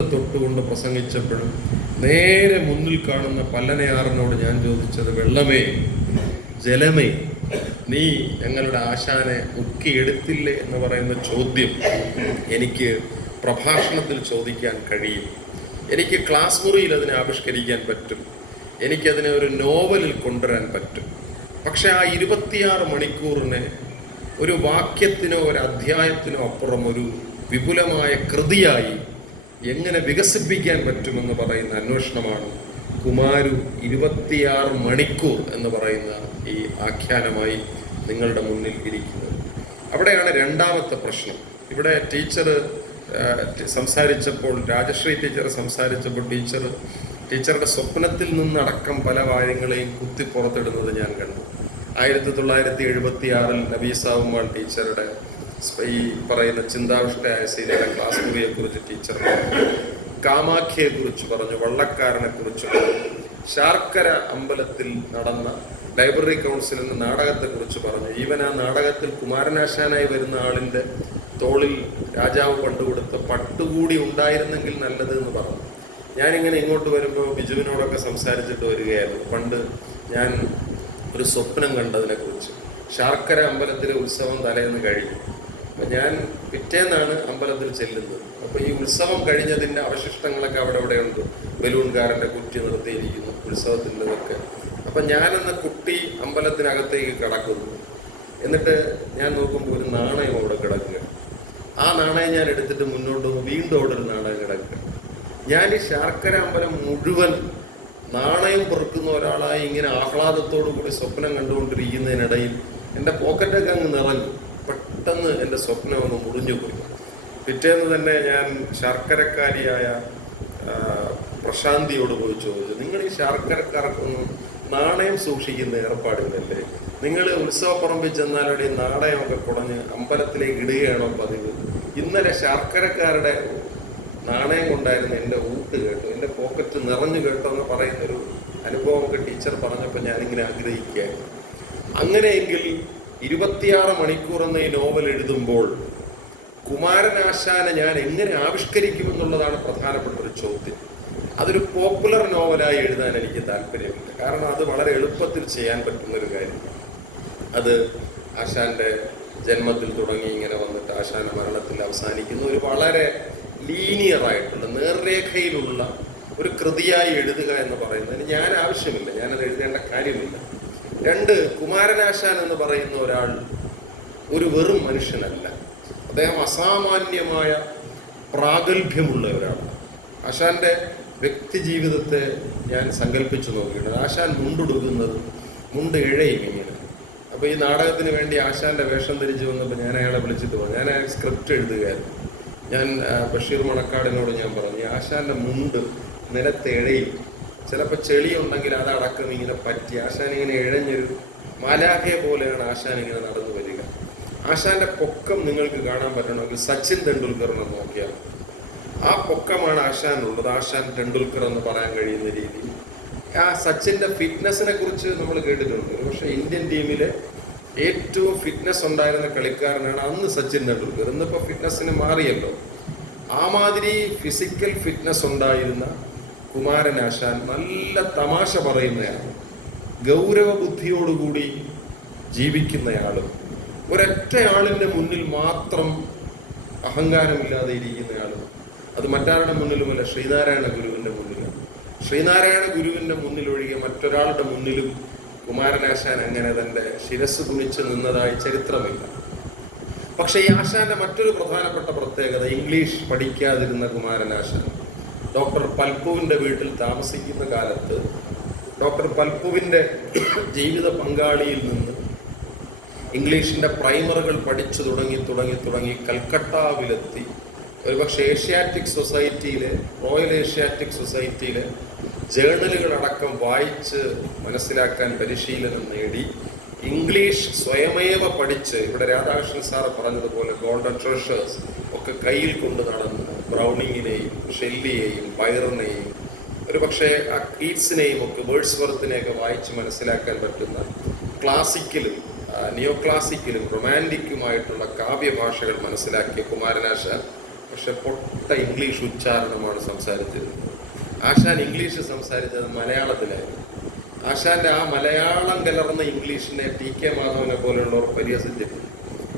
തൊട്ടുകൊണ്ട് പ്രസംഗിച്ചപ്പോഴും നേരെ മുന്നിൽ കാണുന്ന പല്ലനയാറിനോട് ഞാൻ ചോദിച്ചത്, വെള്ളമേ ജലമേ നീ ഞങ്ങളുടെ ആശാനെ മുക്കിയെടുത്തില്ലേ എന്ന് പറയുന്ന ചോദ്യം എനിക്ക് പ്രഭാഷണത്തിൽ ചോദിക്കാൻ കഴിയും. എനിക്ക് ക്ലാസ് മുറിയിൽ അതിനെ ആവിഷ്കരിക്കാൻ പറ്റും, എനിക്കതിനെ ഒരു നോവലിൽ കൊണ്ടുവരാൻ പറ്റും. പക്ഷെ ആ 26 മണിക്കൂറിനെ ഒരു വാക്യത്തിനോ ഒരു അധ്യായത്തിനോ അപ്പുറം ഒരു വിപുലമായ കൃതിയായി എങ്ങനെ വികസിപ്പിക്കാൻ പറ്റുമെന്ന് പറയുന്ന അന്വേഷണമാണ് കുമാരു 26 മണിക്കൂർ എന്ന് പറയുന്ന ഈ ആഖ്യാനമായി നിങ്ങളുടെ മുന്നിൽ ഇരിക്കുന്നത്. അവിടെയാണ് രണ്ടാമത്തെ പ്രശ്നം. ഇവിടെ ടീച്ചർ സംസാരിച്ചപ്പോൾ, രാജശ്രീ ടീച്ചർ സംസാരിച്ചപ്പോൾ ടീച്ചറുടെ സ്വപ്നത്തിൽ നിന്നടക്കം പല കാര്യങ്ങളെയും കുത്തി പുറത്തിടുന്നത് ഞാൻ കണ്ടു. 1976 നബീസാവുമാൾ ടീച്ചറുടെ ഈ പറയുന്ന ചിന്താവിഷ്ടയായ സീതയുടെ ക്ലാസ് മുറിയെക്കുറിച്ച് ടീച്ചർ പറഞ്ഞു, കാമാഖ്യയെക്കുറിച്ച് പറഞ്ഞു, വള്ളക്കാരനെ കുറിച്ച് പറഞ്ഞു, ശാർക്കര അമ്പലത്തിൽ നടന്ന ലൈബ്രറി കൗൺസിലിന്റെ നാടകത്തെക്കുറിച്ച് പറഞ്ഞു. ഈവൻ ആ നാടകത്തിൽ കുമാരനാശാനായി വരുന്ന ആളിന്റെ തോളിൽ രാജാവ് പണ്ടുകൊടുത്ത പട്ടുകൂടി ഉണ്ടായിരുന്നെങ്കിൽ നല്ലത് എന്ന് പറഞ്ഞു. ഞാനിങ്ങനെ ഇങ്ങോട്ട് വരുമ്പോൾ ബിജുവിനോടൊക്കെ സംസാരിച്ചിട്ട് വരികയായിരുന്നു. പണ്ട് ഞാൻ ഒരു സ്വപ്നം കണ്ടതിനെ കുറിച്ച്. ശാർക്കര അമ്പലത്തിലെ ഉത്സവം തലേന്ന് കഴിഞ്ഞു. അപ്പം ഞാൻ പിറ്റേന്നാണ് അമ്പലത്തിൽ ചെല്ലുന്നത്. അപ്പോൾ ഈ ഉത്സവം കഴിഞ്ഞതിൻ്റെ അവശിഷ്ടങ്ങളൊക്കെ അവിടെ ഉണ്ട്. ബലൂൺകാരൻ്റെ കുറ്റി നിർത്തിയിരിക്കുന്നു, ഉത്സവത്തിൻ്റെതൊക്കെ. അപ്പം ഞാനെന്ന കുട്ടി അമ്പലത്തിനകത്തേക്ക് കിടക്കുന്നു. എന്നിട്ട് ഞാൻ നോക്കുമ്പോൾ ഒരു നാണയം അവിടെ കിടക്കുക. ആ നാണയം ഞാൻ എടുത്തിട്ട് മുന്നോട്ട് പോകുമ്പോൾ വീണ്ടും അവിടെ ഒരു നാണയം കിടക്കുക. ഞാൻ ഈ ശാർക്കര അമ്പലം മുഴുവൻ നാണയം പെറുക്കുന്ന ഒരാളായി ഇങ്ങനെ ആഹ്ലാദത്തോടു കൂടി സ്വപ്നം കണ്ടുകൊണ്ടിരിക്കുന്നതിനിടയിൽ എൻ്റെ പോക്കറ്റൊക്കെ അങ്ങ് നിറഞ്ഞു. പെട്ടെന്ന് എൻ്റെ സ്വപ്നം ഒന്ന് മുറിഞ്ഞുപോയി. പിറ്റേന്ന് തന്നെ ഞാൻ ശർക്കരക്കാരിയായ പ്രശാന്തിയോട് പോയി ചോദിച്ചു, നിങ്ങൾ ഈ ശർക്കരക്കാർക്കൊന്നും നാണയം സൂക്ഷിക്കുന്ന ഏർപ്പാടില്ലല്ലേ? നിങ്ങൾ ഉത്സവപ്പറമ്പിൽ ചെന്നാലവിടെ നാണയമൊക്കെ കുടഞ്ഞ് അമ്പലത്തിലേക്ക് ഇടുകയാണോ പതിവ്? ഇന്നലെ ശർക്കരക്കാരുടെ നാണയം കൊണ്ടായിരുന്നു എൻ്റെ ഊട്ട് കേട്ടു, എൻ്റെ പോക്കറ്റ് നിറഞ്ഞു കേട്ടോ എന്ന് പറയുന്നൊരു അനുഭവമൊക്കെ ടീച്ചർ പറഞ്ഞപ്പോൾ ഞാനിങ്ങനെ ആഗ്രഹിക്കുകയായിരുന്നു. അങ്ങനെയെങ്കിൽ 26 മണിക്കൂർ എന്ന ഈ നോവൽ എഴുതുമ്പോൾ കുമാരനാശാനെ ഞാൻ എങ്ങനെ ആവിഷ്കരിക്കുമെന്നുള്ളതാണ് പ്രധാനപ്പെട്ട ഒരു ചോദ്യം. അതൊരു പോപ്പുലർ നോവലായി എഴുതാൻ എനിക്ക് താല്പര്യമില്ല. കാരണം അത് വളരെ എളുപ്പത്തിൽ ചെയ്യാൻ പറ്റുന്നൊരു കാര്യമാണ്. അത് ആശാന്റെ ജന്മത്തിൽ തുടങ്ങി ഇങ്ങനെ വന്നിട്ട് ആശാന്റെ മരണത്തിൽ അവസാനിക്കുന്ന ഒരു വളരെ ലീനിയറായിട്ടുള്ള നേർരേഖയിലുള്ള ഒരു കൃതിയായി എഴുതുക എന്ന് പറയുന്നതിന് ഞാൻ ആവശ്യമില്ല, ഞാനത് എഴുതേണ്ട കാര്യമില്ല. രണ്ട്, കുമാരനാശാൻ എന്ന് പറയുന്ന ഒരാൾ ഒരു വെറും മനുഷ്യനല്ല. അദ്ദേഹം അസാമാന്യമായ പ്രാഗൽഭ്യമുള്ള ഒരാളാണ്. ആശാന്റെ വ്യക്തി ജീവിതത്തെ ഞാൻ സങ്കല്പിച്ചു നോക്കിയിട്ടുണ്ട്. ആശാൻ മുണ്ടുടുക്കുന്നത് മുണ്ട് ഇഴയും ഇങ്ങനെ. അപ്പോൾ ഈ നാടകത്തിന് വേണ്ടി ആശാന്റെ വേഷം ധരിച്ചു വന്നപ്പോൾ ഞാൻ അയാളെ വിളിച്ചിട്ട് പറഞ്ഞു, ഞാൻ അയാൾ സ്ക്രിപ്റ്റ് എഴുതുകയായിരുന്നു. ഞാൻ ബഷീർ മണക്കാടിനോട് ഞാൻ പറഞ്ഞു, ആശാന്റെ മുണ്ട് നിലത്ത് ഇഴയും, ചിലപ്പോൾ ചെളിയുണ്ടെങ്കിൽ അതടക്കം ഇങ്ങനെ പറ്റി ആശാൻ ഇങ്ങനെ ഇഴഞ്ഞൊരു മാലാഖയെ പോലെയാണ് ആശാൻ ഇങ്ങനെ നടന്നു വരിക. ആശാന്റെ പൊക്കം നിങ്ങൾക്ക് കാണാൻ പറ്റണമെങ്കിൽ സച്ചിൻ തെണ്ടുൽക്കറിനെ നോക്കിയാൽ ആ പൊക്കമാണ് ആശാനുള്ളത്. ആശാൻ തെണ്ടുൽക്കർ എന്ന് പറയാൻ കഴിയുന്ന രീതിയിൽ. ആ സച്ചിന്റെ ഫിറ്റ്നസിനെ കുറിച്ച് നമ്മൾ കേട്ടിട്ടുണ്ട്. പക്ഷെ ഇന്ത്യൻ ടീമിലെ ഏറ്റവും ഫിറ്റ്നസ് ഉണ്ടായിരുന്ന കളിക്കാരനാണ് അന്ന് സച്ചിൻ തെണ്ടുൽക്കർ. ഇന്നിപ്പോൾ ഫിറ്റ്നസിന് മാറിയല്ലോ. ആ മാതിരി ഫിസിക്കൽ ഫിറ്റ്നസ് ഉണ്ടായിരുന്ന കുമാരനാശാൻ നല്ല തമാശ പറയുന്നയാളും ഗൗരവ ബുദ്ധിയോടുകൂടി ജീവിക്കുന്നയാളും ഒരൊറ്റ ആളിൻ്റെ മുന്നിൽ മാത്രം അഹങ്കാരമില്ലാതെ ഇരിക്കുന്നയാളും. അത് മറ്റാരുടെ മുന്നിലുമല്ല, ശ്രീനാരായണ ഗുരുവിൻ്റെ മുന്നിലാണ്. ശ്രീനാരായണ ഗുരുവിൻ്റെ മുന്നിൽ ഒഴികെ മറ്റൊരാളുടെ മുന്നിലും കുമാരനാശാൻ അങ്ങനെ തൻ്റെ ശിരസ് കുനിച്ച് നിന്നതായി ചരിത്രമില്ല. പക്ഷേ ഈ ആശാന്റെ മറ്റൊരു പ്രധാനപ്പെട്ട പ്രത്യേകത, ഇംഗ്ലീഷ് പഠിക്കാതിരുന്ന കുമാരനാശാൻ ഡോക്ടർ പൽപ്പുവിൻ്റെ വീട്ടിൽ താമസിക്കുന്ന കാലത്ത് ഡോക്ടർ പൽപ്പുവിൻ്റെ ജീവിത പങ്കാളിയിൽ നിന്ന് ഇംഗ്ലീഷിൻ്റെ പ്രൈമറുകൾ പഠിച്ചു തുടങ്ങി കൽക്കട്ടാവിലെത്തി ഒരുപക്ഷെ ഏഷ്യാറ്റിക് സൊസൈറ്റിയിലെ, റോയൽ ഏഷ്യാറ്റിക് സൊസൈറ്റിയിലെ ജേർണലുകളടക്കം വായിച്ച് മനസ്സിലാക്കാൻ പരിശീലനം നേടി ഇംഗ്ലീഷ് സ്വയമേവ പഠിച്ച്, ഇവിടെ രാധാകൃഷ്ണൻ സാറ് പറഞ്ഞതുപോലെ ഗോൾഡൻ ട്രഷേഴ്സ് ഒക്കെ കയ്യിൽ കൊണ്ട് നടന്ന് ബ്രൗണിങ്ങിനെയും ഷെല്ലിയെയും ബൈറനെയും ഒരുപക്ഷെ ആ കീറ്റ്സിനെയും ഒക്കെ വേർഡ്സ്വർത്തിനെയൊക്കെ വായിച്ച് മനസ്സിലാക്കാൻ പറ്റുന്ന ക്ലാസിക്കലും നിയോ ക്ലാസിക്കലും റൊമാൻറ്റിക്കുമായിട്ടുള്ള കാവ്യഭാഷകൾ മനസ്സിലാക്കിയ കുമാരനാശാൻ പക്ഷെ പൊട്ട ഇംഗ്ലീഷ് ഉച്ചാരണമാണ് സംസാരിച്ചിരുന്നത്. ആശാൻ ഇംഗ്ലീഷ് സംസാരിച്ചത് മലയാളത്തിലായിരുന്നു. ആശാന്റെ ആ മലയാളം കലർന്ന ഇംഗ്ലീഷിനെ ടി.കെ. മാധവനെ പോലെയുള്ളവർ പരിഹസിച്ചിട്ടുണ്ട്.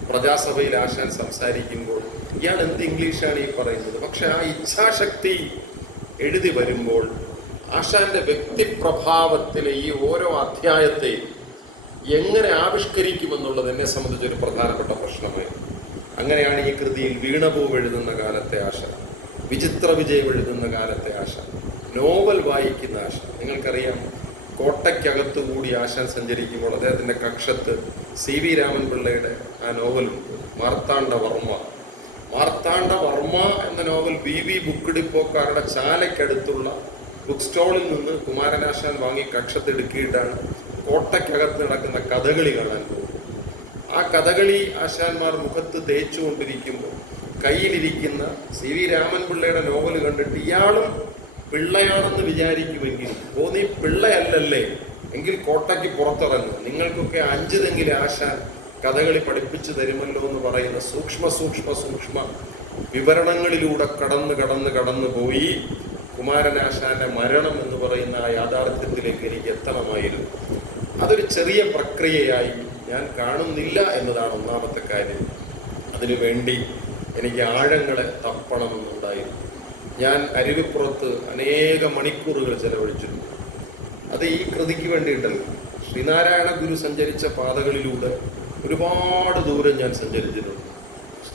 പ്രജാസഭയിൽ ആശാൻ സംസാരിക്കുമ്പോൾ ഇയാൾ എന്ത് ഇംഗ്ലീഷാണ് ഈ പറയുന്നത്? പക്ഷെ ആ ഇച്ഛാശക്തി എഴുതി വരുമ്പോൾ ആശാന്റെ വ്യക്തിപ്രഭാവത്തിലെ ഈ ഓരോ അധ്യായത്തെയും എങ്ങനെ ആവിഷ്കരിക്കുമെന്നുള്ളത് എന്നെ സംബന്ധിച്ചൊരു പ്രധാനപ്പെട്ട പ്രശ്നമായിരുന്നു. അങ്ങനെയാണ് ഈ കൃതിയിൽ വീണപൂവ് എഴുതുന്ന കാലത്തെ ആശ, വിചിത്ര വിജയം എഴുതുന്ന കാലത്തെ ആശ, നോവൽ വായിക്കുന്ന ആശ. നിങ്ങൾക്കറിയാം, കോട്ടയ്ക്കകത്തുകൂടി ആശാൻ സഞ്ചരിക്കുമ്പോൾ അദ്ദേഹത്തിൻ്റെ കക്ഷത്ത് C.V. രാമൻ പിള്ളയുടെ ആ നോവലുണ്ട്, മാർത്താണ്ഡവർമ്മ. മാർത്താണ്ഡവർമ്മ എന്ന നോവൽ B.V. ബുക്ക് ഡിപ്പോക്കാരുടെ ചാലയ്ക്കടുത്തുള്ള ബുക്ക് സ്റ്റോളിൽ നിന്ന് കുമാരനാശാൻ വാങ്ങി കക്ഷത്തെടുക്കിയിട്ടാണ് കോട്ടയ്ക്കകത്ത് നടക്കുന്ന കഥകളി കാണാൻ പോകുന്നത്. ആ കഥകളി ആശാന്മാർ മുഖത്ത് തേച്ചുകൊണ്ടിരിക്കുമ്പോൾ കയ്യിലിരിക്കുന്ന C.V. രാമൻ പിള്ളയുടെ നോവൽ കണ്ടിട്ട് ഇയാളും പിള്ളയാണെന്ന് വിചാരിക്കുമെങ്കിൽ, നീ പിള്ളയല്ലല്ലേ, എങ്കിൽ കോട്ടയ്ക്ക് പുറത്തിറങ്ങും, നിങ്ങൾക്കൊക്കെ 5 തെങ്കിലും ആശാൻ കഥകളി പഠിപ്പിച്ചു തരുമല്ലോ എന്ന് പറയുന്ന സൂക്ഷ്മ വിവരണങ്ങളിലൂടെ കടന്നു പോയി കുമാരനാശാന്റെ മരണം എന്ന് പറയുന്ന ആ യാഥാർത്ഥ്യത്തിലേക്ക് എനിക്ക് എത്തണമായിരുന്നു. അതൊരു ചെറിയ പ്രക്രിയയായി ഞാൻ കാണുന്നില്ല എന്നതാണ് ഒന്നാമത്തെ കാര്യം. അതിനുവേണ്ടി എനിക്ക് ആഴങ്ങളെ തപ്പണമെന്നുണ്ടായിരുന്നു. ഞാൻ അരുവിപ്പുറത്ത് അനേക മണിക്കൂറുകൾ ചെലവഴിച്ചിട്ടുണ്ട്. അത് ഈ കൃതിക്ക് വേണ്ടിയിട്ടല്ല. ശ്രീനാരായണ ഗുരു സഞ്ചരിച്ച പാതകളിലൂടെ ഒരുപാട് ദൂരം ഞാൻ സഞ്ചരിച്ചിട്ടുണ്ട്.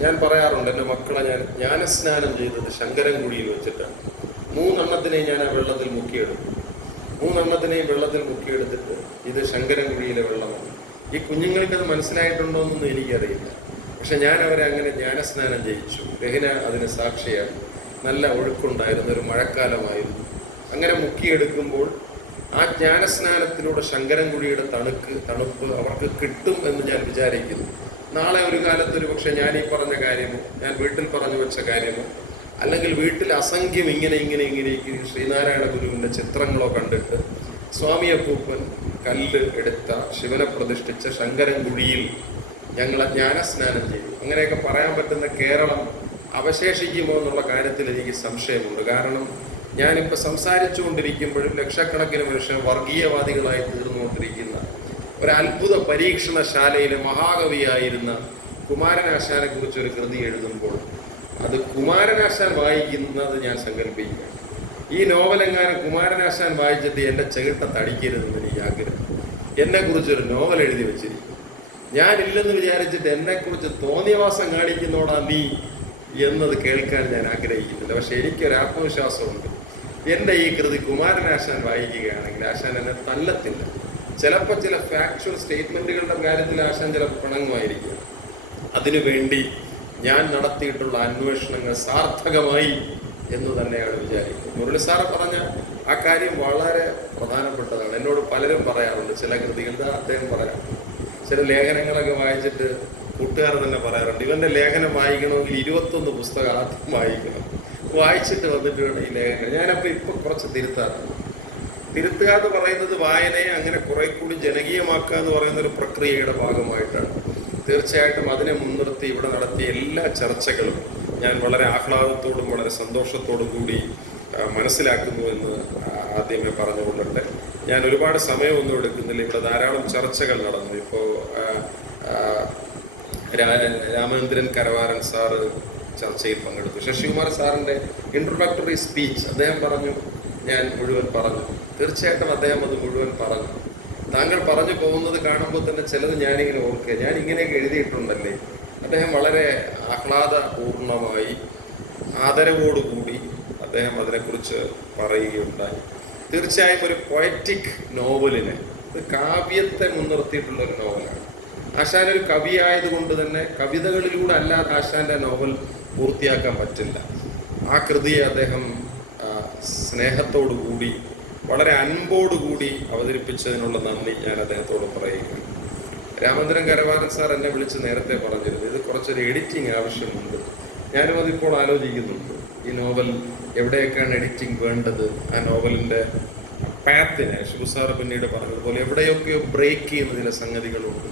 ഞാൻ പറയാറുണ്ട്, എൻ്റെ മക്കളെ ഞാൻ ജ്ഞാനസ്നാനം ചെയ്തത് ശങ്കരൻകുഴിയിൽ വെച്ചിട്ടാണ്. 3 എണ്ണത്തിനെയും ഞാൻ ആ വെള്ളത്തിൽ മുക്കിയെടുത്തു. 3 എണ്ണത്തിനെയും വെള്ളത്തിൽ മുക്കിയെടുത്തിട്ട് ഇത് ശങ്കരൻകുഴിയിലെ വെള്ളമാണ്. ഈ കുഞ്ഞുങ്ങൾക്കത് മനസ്സിലായിട്ടുണ്ടോ എന്നൊന്നും എനിക്കറിയില്ല. പക്ഷെ ഞാൻ അവരെ അങ്ങനെ ജ്ഞാനസ്നാനം ചെയ്യിച്ചു. രഹന അതിന് സാക്ഷിയാണ്. നല്ല ഒഴുക്കുണ്ടായിരുന്ന ഒരു മഴക്കാലമായിരുന്നു. അങ്ങനെ മുക്കിയെടുക്കുമ്പോൾ ആ ജ്ഞാനസ്നാനത്തിലൂടെ ശങ്കരൻകുഴിയുടെ തണുപ്പ് അവർക്ക് കിട്ടും എന്ന് ഞാൻ വിചാരിക്കുന്നു. നാളെ ഒരു കാലത്തൊരു പക്ഷെ ഞാൻ ഈ പറഞ്ഞ കാര്യമോ, ഞാൻ വീട്ടിൽ പറഞ്ഞു വെച്ച കാര്യമോ, അല്ലെങ്കിൽ വീട്ടിൽ അസംഖ്യം ഇങ്ങനെ ശ്രീനാരായണ ഗുരുവിൻ്റെ ചിത്രങ്ങളോ കണ്ടിട്ട് സ്വാമിയപ്പൂപ്പൻ കല്ല് എടുത്ത ശിവനെ പ്രതിഷ്ഠിച്ച ശങ്കരൻകുഴിയിൽ ഞങ്ങളെ ജ്ഞാനസ്നാനം ചെയ്തു, അങ്ങനെയൊക്കെ പറയാൻ പറ്റുന്ന കേരളം അവശേഷിക്കുമോ എന്നുള്ള കാര്യത്തിൽ എനിക്ക് സംശയമുണ്ട്. കാരണം ഞാനിപ്പോൾ സംസാരിച്ചുകൊണ്ടിരിക്കുമ്പോഴും ലക്ഷക്കണക്കിന് മനുഷ്യർ വർഗീയവാദികളായി തീർന്നുകൊണ്ടിരിക്കുന്ന ഒരു അത്ഭുത പരീക്ഷണശാലയിലെ മഹാകവിയായിരുന്ന കുമാരനാശാനെ കുറിച്ചൊരു കൃതി എഴുതുമ്പോൾ അത് കുമാരനാശാൻ വായിക്കുന്നത് ഞാൻ സങ്കല്പിക്കുക. ഈ നോവലെങ്ങാനും കുമാരനാശാൻ വായിച്ചിട്ട് എൻ്റെ ചെകിട്ട തടിക്കരുതെന്ന് എനിക്ക് ആഗ്രഹം. എന്നെക്കുറിച്ചൊരു നോവൽ എഴുതി വെച്ചിരിക്കും. ഞാനില്ലെന്ന് വിചാരിച്ചിട്ട് എന്നെക്കുറിച്ച് തോന്നിയവാസം കാണിക്കുന്നോടാ നീ എന്നത് കേൾക്കാൻ ഞാൻ ആഗ്രഹിക്കുന്നില്ല. പക്ഷെ എനിക്കൊരു ആത്മവിശ്വാസമുണ്ട്, എൻ്റെ ഈ കൃതി കുമാരനാശാൻ വായിക്കുകയാണെങ്കിൽ ആശാൻ എന്നെ തല്ലത്തില്ല. ചിലപ്പോൾ ചില ഫാക്ച്വൽ സ്റ്റേറ്റ്മെൻറ്റുകളുടെ കാര്യത്തിൽ ആശാൻ ചിലപ്പോൾ പിണങ്ങുമായിരിക്കും. അതിനുവേണ്ടി ഞാൻ നടത്തിയിട്ടുള്ള അന്വേഷണങ്ങൾ സാർത്ഥകമായി എന്ന് തന്നെയാണ് വിചാരിക്കുന്നത്. മുരളി സാറ് പറഞ്ഞ ആ കാര്യം വളരെ പ്രധാനപ്പെട്ടതാണ്. എന്നോട് പലരും പറയാറുണ്ട്, ചില കൃതികൾ അദ്ദേഹം പറയാം, ചില ലേഖനങ്ങളൊക്കെ വായിച്ചിട്ട് കൂട്ടുകാർ തന്നെ പറയാറുണ്ട്, ഇവൻ്റെ ലേഖനം വായിക്കണമെങ്കിൽ 21 പുസ്തകം ആദ്യം വായിക്കണം, വായിച്ചിട്ട് വന്നിട്ട് വേണം ഈ ലേഖനം. ഞാനപ്പോൾ ഇപ്പം കുറച്ച് തിരുത്തുക എന്ന് പറയുന്നത് വായനയെ അങ്ങനെ കുറെ കൂടി ജനകീയമാക്കുക എന്ന് പറയുന്ന ഒരു പ്രക്രിയയുടെ ഭാഗമായിട്ടാണ്. തീർച്ചയായിട്ടും അതിനെ മുൻനിർത്തി ഇവിടെ നടത്തിയ എല്ലാ ചർച്ചകളും ഞാൻ വളരെ ആഹ്ലാദത്തോടും വളരെ സന്തോഷത്തോടും കൂടി മനസ്സിലാക്കുന്നു എന്ന് ആദ്യമേ പറഞ്ഞുകൊണ്ടിട്ട് ഞാൻ ഒരുപാട് സമയമൊന്നും എടുക്കുന്നില്ല. ഇവിടെ ധാരാളം ചർച്ചകൾ നടന്നു. ഇപ്പോൾ രാമചന്ദ്രൻ കരവാരൻ സാറ് ചർച്ചയിൽ പങ്കെടുത്തു. ശശികുമാർ സാറിൻ്റെ ഇൻട്രൊഡക്ടറി സ്പീച്ച് അദ്ദേഹം പറഞ്ഞു, ഞാൻ മുഴുവൻ പറഞ്ഞു. തീർച്ചയായിട്ടും അദ്ദേഹം അത് മുഴുവൻ പറഞ്ഞു. താങ്കൾ പറഞ്ഞു പോകുന്നത് കാണുമ്പോൾ തന്നെ ചിലത് ഞാനിങ്ങനെ ഓർക്കുക, ഞാൻ ഇങ്ങനെയൊക്കെ എഴുതിയിട്ടുണ്ടല്ലേ. അദ്ദേഹം വളരെ ആഹ്ലാദപൂർണമായി ആദരവോടുകൂടി അദ്ദേഹം അതിനെക്കുറിച്ച് പറയുകയുണ്ടായി. തീർച്ചയായും ഒരു പൊയറ്റിക് നോവലിനെ, ഒരു കാവ്യത്തെ മുൻനിർത്തിയിട്ടുള്ള ഒരു നോവലാണ്. ആശാൻ ഒരു കവിയായതുകൊണ്ട് തന്നെ കവിതകളിലൂടെ അല്ലാതെ ആശാന്റെ നോവൽ പൂർത്തിയാക്കാൻ പറ്റില്ല. ആ കൃതിയെ അദ്ദേഹം സ്നേഹത്തോടുകൂടി വളരെ അൻപോടുകൂടി അവതരിപ്പിച്ചതിനുള്ള നന്ദി ഞാൻ അദ്ദേഹത്തോട് പറയുകയാണ്. രാമചന്ദ്രൻ കരവാരൻ സാർ എന്നെ വിളിച്ച് നേരത്തെ പറഞ്ഞിരുന്നു, ഇത് കുറച്ചൊരു എഡിറ്റിംഗ് ആവശ്യമുണ്ട്. ഞാനും അതിപ്പോൾ ആലോചിക്കുന്നുണ്ട്, ഈ നോവൽ എവിടെയൊക്കെയാണ് എഡിറ്റിംഗ് വേണ്ടത്. ആ നോവലിൻ്റെ പാത്തിനെ ശിവ സാർ പിന്നീട് പറഞ്ഞതുപോലെ എവിടെയൊക്കെയോ ബ്രേക്ക് ചെയ്യുന്ന ചില സംഗതികളുണ്ട്.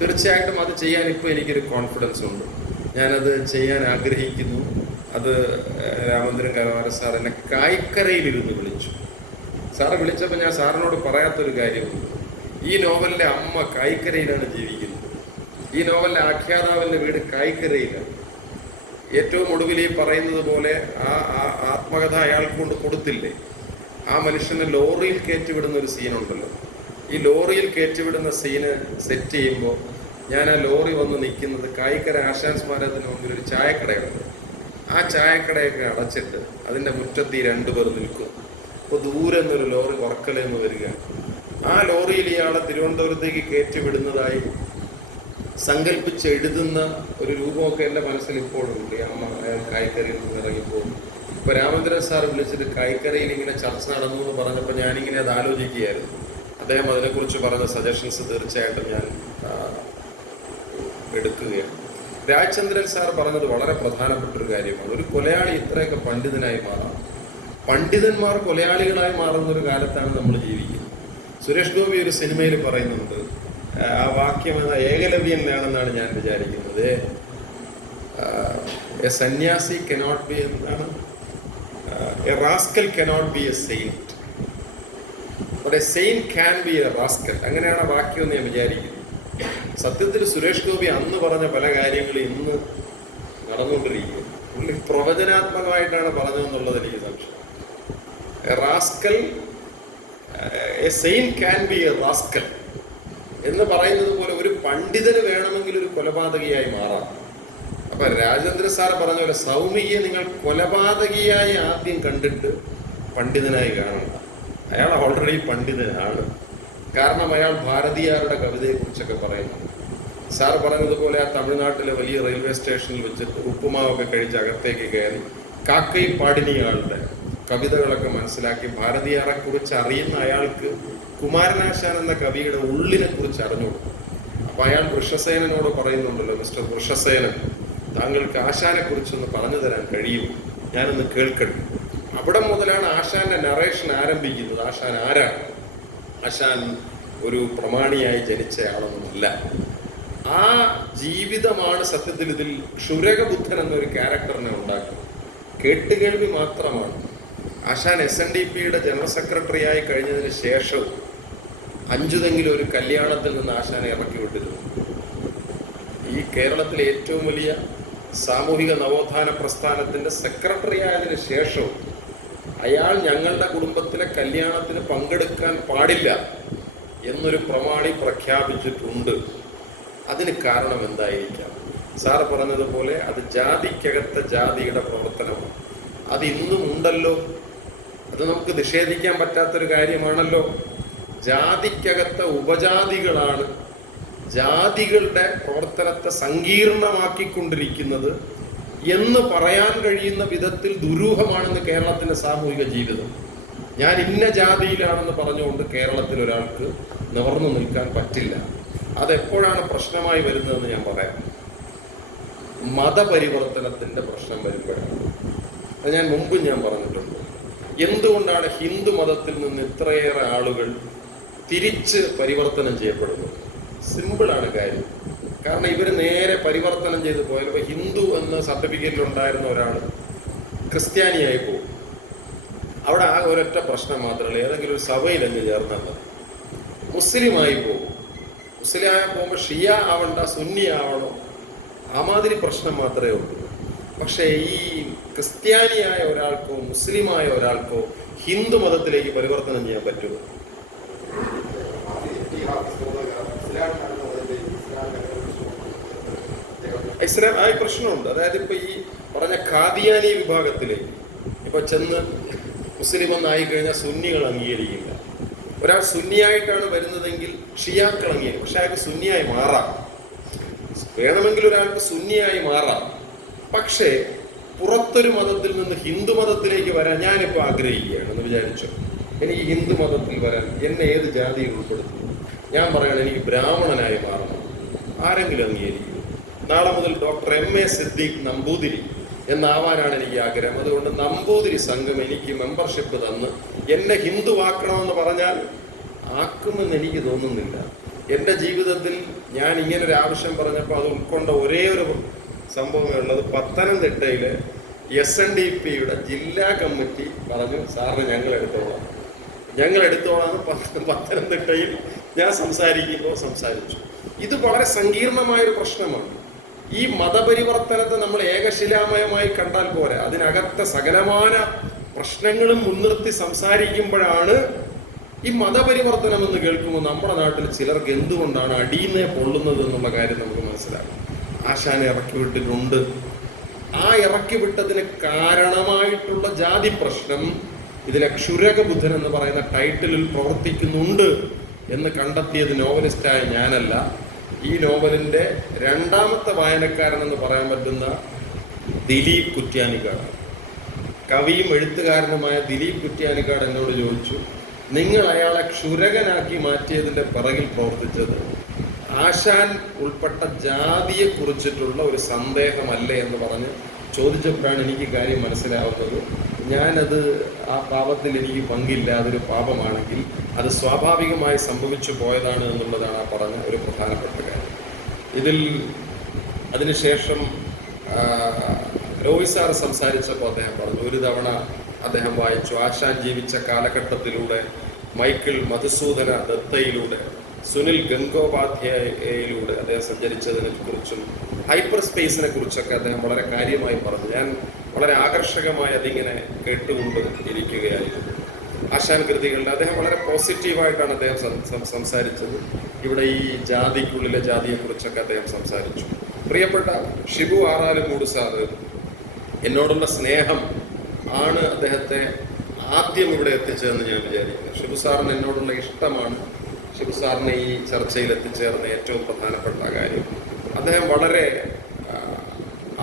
തീർച്ചയായിട്ടും അത് ചെയ്യാൻ ഇപ്പോൾ എനിക്കൊരു കോൺഫിഡൻസ് ഉണ്ട്. ഞാനത് ചെയ്യാൻ ആഗ്രഹിക്കുന്നു. അത് രാമേന്ദ്രൻ കരവാര സാർ എന്നെ കായ്ക്കരയിലിരുന്ന് വിളിച്ചു. സാറ് വിളിച്ചപ്പോൾ ഞാൻ സാറിനോട് പറയാത്തൊരു കാര്യമുണ്ട്. ഈ നോവലിലെ അമ്മ കായ്ക്കരയിലാണ് ജീവിക്കുന്നത്. ഈ നോവലിലെ ആഖ്യാതാവിൻ്റെ വീട് കായ്ക്കരയിലാണ്. ഏറ്റവും ഒടുവിൽ ഈ പറയുന്നത് പോലെ ആ ആത്മകഥ അയാൾക്ക് കൊണ്ട് കൊടുത്തില്ലേ, ആ മനുഷ്യനെ ലോറിയിൽ കയറ്റിവിടുന്ന ഒരു സീനുണ്ടല്ലോ. ഈ ലോറിയിൽ കയറ്റിവിടുന്ന സീന് സെറ്റ് ചെയ്യുമ്പോൾ ഞാൻ ആ ലോറി വന്ന് നിൽക്കുന്നത് കായ്ക്കര ആശാൻ സ്മാരകത്തിന് മുമ്പിൽ ഒരു ചായക്കടയുണ്ട്. ആ ചായക്കടയൊക്കെ അടച്ചിട്ട് അതിൻ്റെ മുറ്റത്ത് ഈ രണ്ടുപേർ നിൽക്കും. അപ്പോൾ ദൂരെ നിന്നൊരു ലോറി വർക്കലെന്ന് വരിക. ആ ലോറിയിൽ ഇയാളെ തിരുവനന്തപുരത്തേക്ക് കയറ്റിവിടുന്നതായി സങ്കല്പിച്ച് എഴുതുന്ന ഒരു രൂപമൊക്കെ എൻ്റെ മനസ്സിൽ ഇപ്പോഴുണ്ട്. ഈ അമ്മ കായ്ക്കരയിൽ നിന്ന് ഇറങ്ങിപ്പോകും. ഇപ്പോൾ രാമേന്ദ്രൻ സാർ വിളിച്ചിട്ട് കായ്ക്കരയിൽ ഇങ്ങനെ ചർച്ച നടന്നു എന്ന് പറഞ്ഞപ്പോൾ ഞാനിങ്ങനെ അത് ആലോചിക്കുകയായിരുന്നു. അദ്ദേഹം അതിനെക്കുറിച്ച് പറഞ്ഞ സജഷൻസ് തീർച്ചയായിട്ടും ഞാൻ എടുക്കുകയാണ്. രാജചന്ദ്രൻ സാർ പറഞ്ഞത് വളരെ പ്രധാനപ്പെട്ടൊരു കാര്യമാണ്. ഒരു കൊലയാളി ഇത്രയൊക്കെ പണ്ഡിതനായി മാറാം. പണ്ഡിതന്മാർ കൊലയാളികളായി മാറുന്ന ഒരു കാലത്താണ് നമ്മൾ ജീവിക്കുന്നത്. സുരേഷ് ഗോപി ഒരു സിനിമയിൽ പറയുന്നുണ്ട്, ആ വാക്യം ഏകലവ്യനിലാണെന്നാണ് ഞാൻ വിചാരിക്കുന്നത്. എ സന്യാസി കനോട്ട് ബി എന്താണ്, A rascal cannot be A Saint, but A Saint can be A rascal. അങ്ങനെയാണ് ആ വാക്യം എന്ന് ഞാൻ വിചാരിക്കുന്നത്. സത്യത്തിൽ സുരേഷ് ഗോപി അന്ന് പറഞ്ഞ പല കാര്യങ്ങളും ഇന്ന് നടന്നുകൊണ്ടിരിക്കുന്നു. പുള്ളി പ്രവചനാത്മകമായിട്ടാണ് പറഞ്ഞതെന്നുള്ളത് എനിക്ക് സംശയം. A rascal, A Saint can be A rascal എന്ന് പറയുന്നത് പോലെ ഒരു പണ്ഡിതന് വേണമെങ്കിൽ ഒരു കൊലപാതകിയായി മാറാം. അപ്പൊ രാജേന്ദ്ര സാർ പറഞ്ഞ പോലെ സൗമിയെ നിങ്ങൾ കൊലപാതകിയായി ആദ്യം കണ്ടിട്ട് പണ്ഡിതനായി കാണണ്ട. അയാൾ ഓൾറെഡി പണ്ഡിതനാണ്. കാരണം അയാൾ ഭാരതിയാരുടെ കവിതയെക്കുറിച്ചൊക്കെ പറയുന്നു. സാർ പറഞ്ഞതുപോലെ ആ തമിഴ്നാട്ടിലെ വലിയ റെയിൽവേ സ്റ്റേഷനിൽ വെച്ചിട്ട് ഉപ്പുമാവൊക്കെ കഴിച്ച് അകത്തേക്ക് കയറി കാക്കൈ പാടിനിയാളുടെ കവിതകളൊക്കെ മനസ്സിലാക്കി ഭാരതിയാറെ കുറിച്ച് അറിയുന്ന അയാൾക്ക് കുമാരനാശാൻ എന്ന കവിയുടെ ഉള്ളിനെ കുറിച്ച് അറിഞ്ഞുകൊടുക്കും. അപ്പൊ അയാൾ വൃഷസേനോട് പറയുന്നുണ്ടല്ലോ, മിസ്റ്റർ വൃഷസേനൻ, താങ്കൾക്ക് ആശാനെ കുറിച്ചൊന്ന് പറഞ്ഞു തരാൻ കഴിയും, ഞാനൊന്ന് കേൾക്കട്ടെ. അവിടെ മുതലാണ് ആശാന്റെ നറേഷൻ ആരംഭിക്കുന്നത്. ആശാൻ ആരാണ്? ആശാൻ ഒരു പ്രമാണിയായി ജനിച്ചയാളൊന്നുമില്ല. ആ ജീവിതമാണ് സത്യത്തിൽ ഇതിൽ ക്ഷുരകബുദ്ധൻ എന്നൊരു ക്യാരക്ടറിനെ ഉണ്ടാക്കുന്നത്. കേട്ടുകേൾവി മാത്രമാണ്. ആശാൻ SNDPയുടെ ജനറൽ സെക്രട്ടറി ആയി കഴിഞ്ഞതിന് ശേഷവും അഞ്ചുതെങ്കിലും ഒരു കല്യാണത്തിൽ നിന്ന് ആശാനെ ഇറക്കി വിട്ടിരുന്നു. ഈ കേരളത്തിലെ ഏറ്റവും വലിയ സാമൂഹിക നവോത്ഥാന പ്രസ്ഥാനത്തിന്റെ സെക്രട്ടറി ആയതിനു ശേഷവും അയാൾ ഞങ്ങളുടെ കുടുംബത്തിലെ കല്യാണത്തിന് പങ്കെടുക്കാൻ പാടില്ല എന്നൊരു പ്രമാണി പ്രഖ്യാപിച്ചിട്ടുണ്ട്. അതിന് കാരണം എന്തായിരിക്കാം? സാറ് പറഞ്ഞതുപോലെ അത് ജാതിക്കകത്തെ ജാതിയുടെ പ്രവർത്തനമാണ്. അത് ഇന്നും ഉണ്ടല്ലോ. അത് നമുക്ക് നിഷേധിക്കാൻ പറ്റാത്തൊരു കാര്യമാണല്ലോ. ജാതിക്കകത്തെ ഉപജാതികളാണ് ജാതികളുടെ പ്രവർത്തനത്തെ സങ്കീർണമാക്കിക്കൊണ്ടിരിക്കുന്നത് എന്ന് പറയാൻ കഴിയുന്ന വിധത്തിൽ ദുരൂഹമാണെന്ന് കേരളത്തിന്റെ സാമൂഹിക ജീവിതം. ഞാൻ ഇന്ന ജാതിയിലാണെന്ന് പറഞ്ഞുകൊണ്ട് കേരളത്തിൽ ഒരാൾക്ക് നിവർന്നു നിൽക്കാൻ പറ്റില്ല. അതെപ്പോഴാണ് പ്രശ്നമായി വരുന്നതെന്ന് ഞാൻ പറയാം. മതപരിവർത്തനത്തിന്റെ പ്രശ്നം വരുമ്പോഴാണ്. അത് ഞാൻ മുമ്പ് ഞാൻ പറഞ്ഞിട്ടുണ്ട്. എന്തുകൊണ്ടാണ് ഹിന്ദു മതത്തിൽ നിന്ന് ഇത്രയേറെ ആളുകൾ തിരിച്ച് പരിവർത്തനം ചെയ്യപ്പെടുന്നത്? സിമ്പിളാണ് കാര്യം. കാരണം ഇവർ നേരെ പരിവർത്തനം ചെയ്ത് പോയാൽ ഇപ്പൊ ഹിന്ദു എന്ന സർട്ടിഫിക്കറ്റിൽ ഉണ്ടായിരുന്ന ഒരാൾ ക്രിസ്ത്യാനിയായി പോകും. അവിടെ ആ ഒരൊറ്റ പ്രശ്നം മാത്രമല്ല, ഏതെങ്കിലും ഒരു സഭയിലങ്ങ് ചേർന്നാൽ മതി. മുസ്ലിമായി പോകും. മുസ്ലിമായി പോകുമ്പോൾ ഷിയ ആവണ്ട, സുന്നി ആവണോ, ആ മാതിരി പ്രശ്നം മാത്രമേ ഉള്ളൂ. പക്ഷേ ഈ ക്രിസ്ത്യാനിയായ ഒരാൾക്കോ മുസ്ലിമായ ഒരാൾക്കോ ഹിന്ദു മതത്തിലേക്ക് പരിവർത്തനം ചെയ്യാൻ പറ്റുമോ? ഇസ്ലാം ആ പ്രശ്നമുണ്ട്. അതായത് ഇപ്പൊ ഈ പറഞ്ഞ ഖാദിയാനി വിഭാഗത്തിലേക്ക് ഇപ്പൊ ചെന്ന് മുസ്ലിം ഒന്നായി കഴിഞ്ഞാൽ സുന്നികൾ അംഗീകരിക്കില്ല. ഒരാൾ സുന്നിയായിട്ടാണ് വരുന്നതെങ്കിൽ ഷിയാക്കൾ അംഗീകരിക്കും. പക്ഷെ അയാൾക്ക് സുന്നിയായി മാറാം. വേണമെങ്കിൽ ഒരാൾക്ക് സുന്നിയായി മാറാം. പക്ഷേ പുറത്തൊരു മതത്തിൽ നിന്ന് ഹിന്ദു മതത്തിലേക്ക് വരാൻ ഞാനിപ്പോൾ ആഗ്രഹിക്കുകയാണെന്ന് വിചാരിച്ചു. എനിക്ക് ഹിന്ദു മതത്തിൽ വരാൻ എന്നെ ഏത് ജാതിയിൽ ഉൾപ്പെടുത്തുന്നു? ഞാൻ പറയണം, എനിക്ക് ബ്രാഹ്മണനായി മാറണം. ആരെങ്കിലും അംഗീകരിക്കും. നാളെ മുതൽ ഡോക്ടർ M.A. സിദ്ദീഖ് നമ്പൂതിരി എന്നാവാനാണ് എനിക്ക് ആഗ്രഹം. അതുകൊണ്ട് നമ്പൂതിരി സംഘം എനിക്ക് മെമ്പർഷിപ്പ് തന്ന് എന്നെ ഹിന്ദുവാക്കണമെന്ന് പറഞ്ഞാൽ ആക്കുമെന്ന് എനിക്ക് തോന്നുന്നില്ല. എൻ്റെ ജീവിതത്തിൽ ഞാൻ ഇങ്ങനൊരു ആവശ്യം പറഞ്ഞപ്പോൾ അത് ഉൾക്കൊണ്ട ഒരേ ഒരു സംഭവമേ ഉള്ളത്. പത്തനംതിട്ടയിലെ SNDPയുടെ ജില്ലാ കമ്മിറ്റി പറഞ്ഞു, സാറിന് ഞങ്ങൾ എടുത്തോളാം പത്തനംതിട്ടയിൽ ഞാൻ സംസാരിച്ചു. ഇത് വളരെ സങ്കീർണമായൊരു പ്രശ്നമാണ്. ഈ മതപരിവർത്തനത്തെ നമ്മൾ ഏകശിലാമയമായി കണ്ടാൽ പോരെ, അതിനകത്തെ സകലമാന പ്രശ്നങ്ങളും മുൻനിർത്തി സംസാരിക്കുമ്പോഴാണ് ഈ മതപരിവർത്തനം എന്ന് കേൾക്കുമ്പോൾ നമ്മുടെ നാട്ടിൽ ചിലർക്ക് എന്തുകൊണ്ടാണ് അടിയുന്നേ പൊള്ളുന്നത് എന്നുള്ള കാര്യം നമുക്ക് മനസ്സിലാക്കും. ആശാനെ ഇറക്കി വിട്ടിട്ടുണ്ട്. ആ ഇറക്കി വിട്ടതിന് കാരണമായിട്ടുള്ള ജാതി പ്രശ്നം ഇതിലെ ക്ഷുരകബുദ്ധൻ എന്ന് പറയുന്ന ടൈറ്റിലിൽ പ്രവർത്തിക്കുന്നുണ്ട് എന്ന് കണ്ടെത്തിയത് നോവലിസ്റ്റായ ഞാനല്ല. ഈ നോവലിന്റെ രണ്ടാമത്തെ വായനക്കാരൻ എന്ന് പറയാൻ പറ്റുന്ന ദിലീപ് കുറ്റ്യാനിക്കാട്, കവിയും എഴുത്തുകാരനുമായ ദിലീപ് കുറ്റ്യാനിക്കാട് എന്നോട് ചോദിച്ചു, നിങ്ങൾ അയാളെ ക്ഷുരകനാക്കി മാറ്റിയതിന്റെ പിറകിൽ പ്രവർത്തിച്ചത് ആശാൻ ഉൾപ്പെട്ട ജാതിയെ കുറിച്ചിട്ടുള്ള ഒരു സന്ദേഹമല്ലേ എന്ന് പറഞ്ഞ് ചോദിച്ചപ്പോഴാണ് എനിക്ക് കാര്യം മനസ്സിലാവുന്നത്. ഞാനത് ആ പാപത്തിൽ എനിക്ക് പങ്കില്ല, അതൊരു പാപമാണെങ്കിൽ അത് സ്വാഭാവികമായി സംഭവിച്ചു പോയതാണ് എന്നുള്ളതാണ് ആ പറഞ്ഞ ഒരു പ്രധാനപ്പെട്ട കാര്യം. ഇതിൽ അതിനുശേഷം റോയ് സാർ സംസാരിച്ചപ്പോൾ അദ്ദേഹം പറഞ്ഞു, ഒരു തവണ അദ്ദേഹം വായിച്ചു ആശാൻ ജീവിച്ച കാലഘട്ടത്തിലൂടെ, മൈക്കിൾ മധുസൂദന ദത്തയിലൂടെ, സുനിൽ ഗംഗോപാധ്യായയിലൂടെ അദ്ദേഹം സഞ്ചരിച്ചതിനെ കുറിച്ചും ഹൈപ്പർ സ്പേസിനെ കുറിച്ചൊക്കെ അദ്ദേഹം വളരെ കാര്യമായി പറഞ്ഞു. ഞാൻ വളരെ ആകർഷകമായി അതിങ്ങനെ കേട്ടുകൊണ്ട് ഇരിക്കുകയായിരുന്നു. ആശാൻ കൃതികളുടെ അദ്ദേഹം വളരെ പോസിറ്റീവായിട്ടാണ് അദ്ദേഹം സംസാരിച്ചത്. ഇവിടെ ഈ ജാതിക്കുള്ളിലെ ജാതിയെക്കുറിച്ചൊക്കെ അദ്ദേഹം സംസാരിച്ചു. പ്രിയപ്പെട്ട ഷിബു ആറാലുമൂട് സാറ്, എന്നോടുള്ള സ്നേഹം ആണ് അദ്ദേഹത്തെ ആദ്യം ഇവിടെ എത്തിച്ചതെന്ന് ഞാൻ വിചാരിക്കുന്നു. ഷിബു സാറിന് എന്നോടുള്ള ഇഷ്ടമാണ് ഷിബു സാറിനെ ഈ ചർച്ചയിൽ എത്തിച്ചേർന്ന ഏറ്റവും പ്രധാനപ്പെട്ട കാര്യം. അദ്ദേഹം വളരെ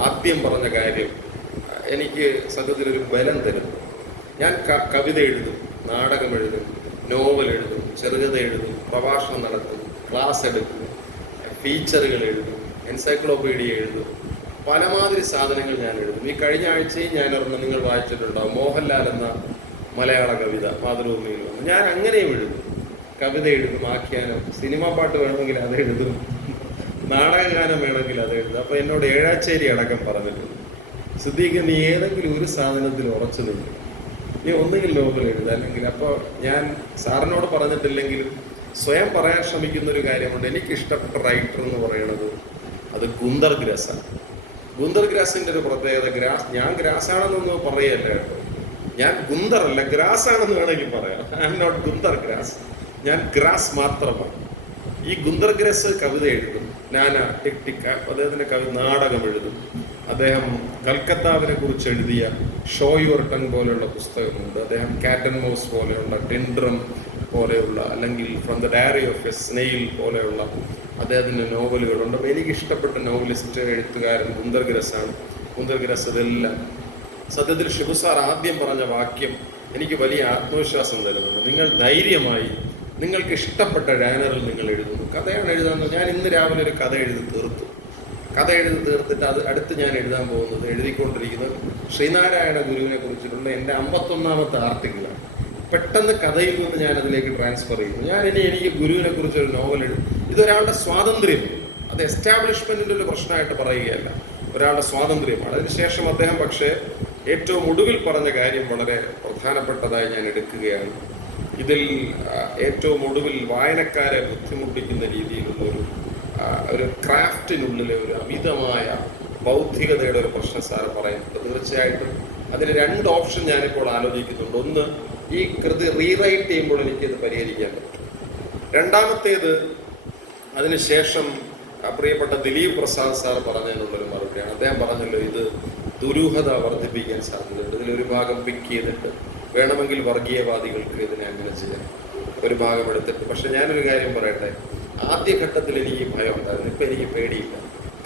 ആദ്യം പറഞ്ഞ കാര്യം എനിക്ക് സത്യത്തിലൊരു ബലം തരുന്നു. ഞാൻ കവിത എഴുതും, നാടകം എഴുതും, നോവൽ എഴുതും, ചെറുകഥ എഴുതും, പ്രഭാഷണം നടത്തും, ക്ലാസ് എടുക്കും, ഫീച്ചറുകൾ എഴുതും, എൻസൈക്ലോപീഡിയ എഴുതും, പലമാതിരി സാധനങ്ങൾ ഞാൻ എഴുതും. ഈ കഴിഞ്ഞ ആഴ്ചയും ഞാൻ നിങ്ങൾ വായിച്ചിട്ടുണ്ടാവും മോഹൻലാൽ എന്ന മലയാള കവിത മാതൃഭൂമിയിൽ വന്നു. ഞാൻ അങ്ങനെയും എഴുതും, കവിത എഴുതും, ആഖ്യാനം, സിനിമാ പാട്ട് വേണമെങ്കിൽ അത് എഴുതും, നാടകഗാനം വേണമെങ്കിൽ അത് എഴുതും. അപ്പോൾ എന്നോട് ഏഴാച്ചേരി അടക്കം പറഞ്ഞിട്ടുണ്ട്, സിദ്ദീഖ് നീ ഏതെങ്കിലും ഒരു സാധനത്തിൽ ഉറച്ചു നിന്നു, നീ ഒന്നുകിൽ നോവൽ എഴുതുക അല്ലെങ്കിൽ. അപ്പോൾ ഞാൻ സാറിനോട് പറഞ്ഞിട്ടില്ലെങ്കിലും സ്വയം പറയാൻ ശ്രമിക്കുന്ന ഒരു കാര്യമുണ്ട്. എനിക്ക് ഇഷ്ടപ്പെട്ട റൈറ്റർ എന്ന് പറയുന്നത് അത് ഗുന്തർ ഗ്രാസാണ്. ഗുന്തർ ഗ്രാസിന്റെ ഒരു പ്രത്യേകത, ഞാൻ ഗ്രാസാണെന്നൊന്നും പറയല്ല കേട്ടോ, ഞാൻ ഗുന്തറല്ല ഗ്രാസ് ആണെന്ന് വേണമെങ്കിൽ പറയാം. I am not Gunter Grass, ഞാൻ ഗ്രാസ് മാത്രമാണ്. ഈ ഗുന്തർ ഗ്രാസ് കവിത എഴുതും, നാന ടിക് ടിക് അദ്ദേഹത്തിന്റെ നാടകം എഴുതും. അദ്ദേഹം കൽക്കത്താവിനെ കുറിച്ച് എഴുതിയ ഷോ യുവർ ടങ് പോലെയുള്ള പുസ്തകമുണ്ട്. അദ്ദേഹം കാറ്റ് ആൻഡ് മൗസ് പോലെയുള്ള, ടിൻഡ്രം പോലെയുള്ള, അല്ലെങ്കിൽ from the diary of a snail പോലെയുള്ള അദ്ദേഹത്തിൻ്റെ നോവലുകളുണ്ട്. അപ്പോൾ എനിക്കിഷ്ടപ്പെട്ട നോവലിസ്റ്റ് എഴുത്തുകാരൻ ഗുന്തർ ഗ്രാസാണ്. ഗുന്തർ ഗ്രാസ് ഇതെല്ലാം സത്യത്തിൽ ഷിബു സാർ ആദ്യം പറഞ്ഞ വാക്യം എനിക്ക് വലിയ ആത്മവിശ്വാസം തരുന്നുണ്ട്. നിങ്ങൾ ധൈര്യമായി നിങ്ങൾക്ക് ഇഷ്ടപ്പെട്ട ജാനറിൽ നിങ്ങൾ എഴുതുന്നു. കഥയാണ് എഴുതാമെന്ന് ഞാൻ ഇന്ന് രാവിലെ ഒരു കഥ എഴുതി തീർത്തിട്ട് അത് അടുത്ത് ഞാൻ എഴുതാൻ പോകുന്നത്, എഴുതിക്കൊണ്ടിരിക്കുന്നത് ശ്രീനാരായണ ഗുരുവിനെ കുറിച്ചിട്ടുള്ള എൻ്റെ 51ാമത്തെ ആർട്ടിക്കിളാണ്. പെട്ടെന്ന് കഥയിൽ നിന്ന് ഞാൻ അതിലേക്ക് ട്രാൻസ്ഫർ ചെയ്യുന്നു. എനിക്ക് ഗുരുവിനെ കുറിച്ചൊരു നോവൽ എഴുതും. ഇതൊരാളുടെ സ്വാതന്ത്ര്യം, അത് എസ്റ്റാബ്ലിഷ്മെന്റിന്റെ ഒരു പ്രശ്നമായിട്ട് പറയുകയല്ല, ഒരാളുടെ സ്വാതന്ത്ര്യമാണ്. അതിനുശേഷം അദ്ദേഹം പക്ഷേ ഏറ്റവും ഒടുവിൽ പറഞ്ഞ കാര്യം വളരെ പ്രധാനപ്പെട്ടതായി ഞാൻ എടുക്കുകയാണ്. ഇതിൽ ഏറ്റവും ഒടുവിൽ വായനക്കാരെ ബുദ്ധിമുട്ടിക്കുന്ന രീതിയിലുള്ള ഒരു ക്രാഫ്റ്റിനുള്ളിലെ ഒരു അമിതമായ ബൗദ്ധികതയുടെ ഒരു പ്രശ്നം സാറ് പറയുന്നുണ്ട്. തീർച്ചയായിട്ടും അതിന് 2 ഓപ്ഷൻ ഞാനിപ്പോൾ ആലോചിക്കുന്നുണ്ട്. ഒന്ന്, ഈ കൃതി റീറൈറ്റ് ചെയ്യുമ്പോൾ എനിക്കത് പരിഹരിക്കാൻ പറ്റും. രണ്ടാമത്തേത്, അതിനുശേഷം പ്രിയപ്പെട്ട ദിലീപ് പ്രസാദ് സാർ പറഞ്ഞതിനുള്ളൊരു മറുപടിയാണ്. അദ്ദേഹം പറഞ്ഞല്ലോ, ഇത് ദുരൂഹത വർദ്ധിപ്പിക്കാൻ സാധ്യതയുണ്ട്. ഇതിലൊരു ഭാഗം പിക്ക് ചെയ്തിട്ട് വേണമെങ്കിൽ വർഗീയവാദികൾക്ക് ഇതിനെ അങ്ങനെ ചെയ്യാം, ഒരു ഭാഗം എടുത്തിട്ട്. പക്ഷെ ഞാനൊരു കാര്യം പറയട്ടെ, ആദ്യഘട്ടത്തിൽ എനിക്ക് ഭയം ഉണ്ടായിരുന്നു, ഇപ്പം എനിക്ക് പേടിയില്ല.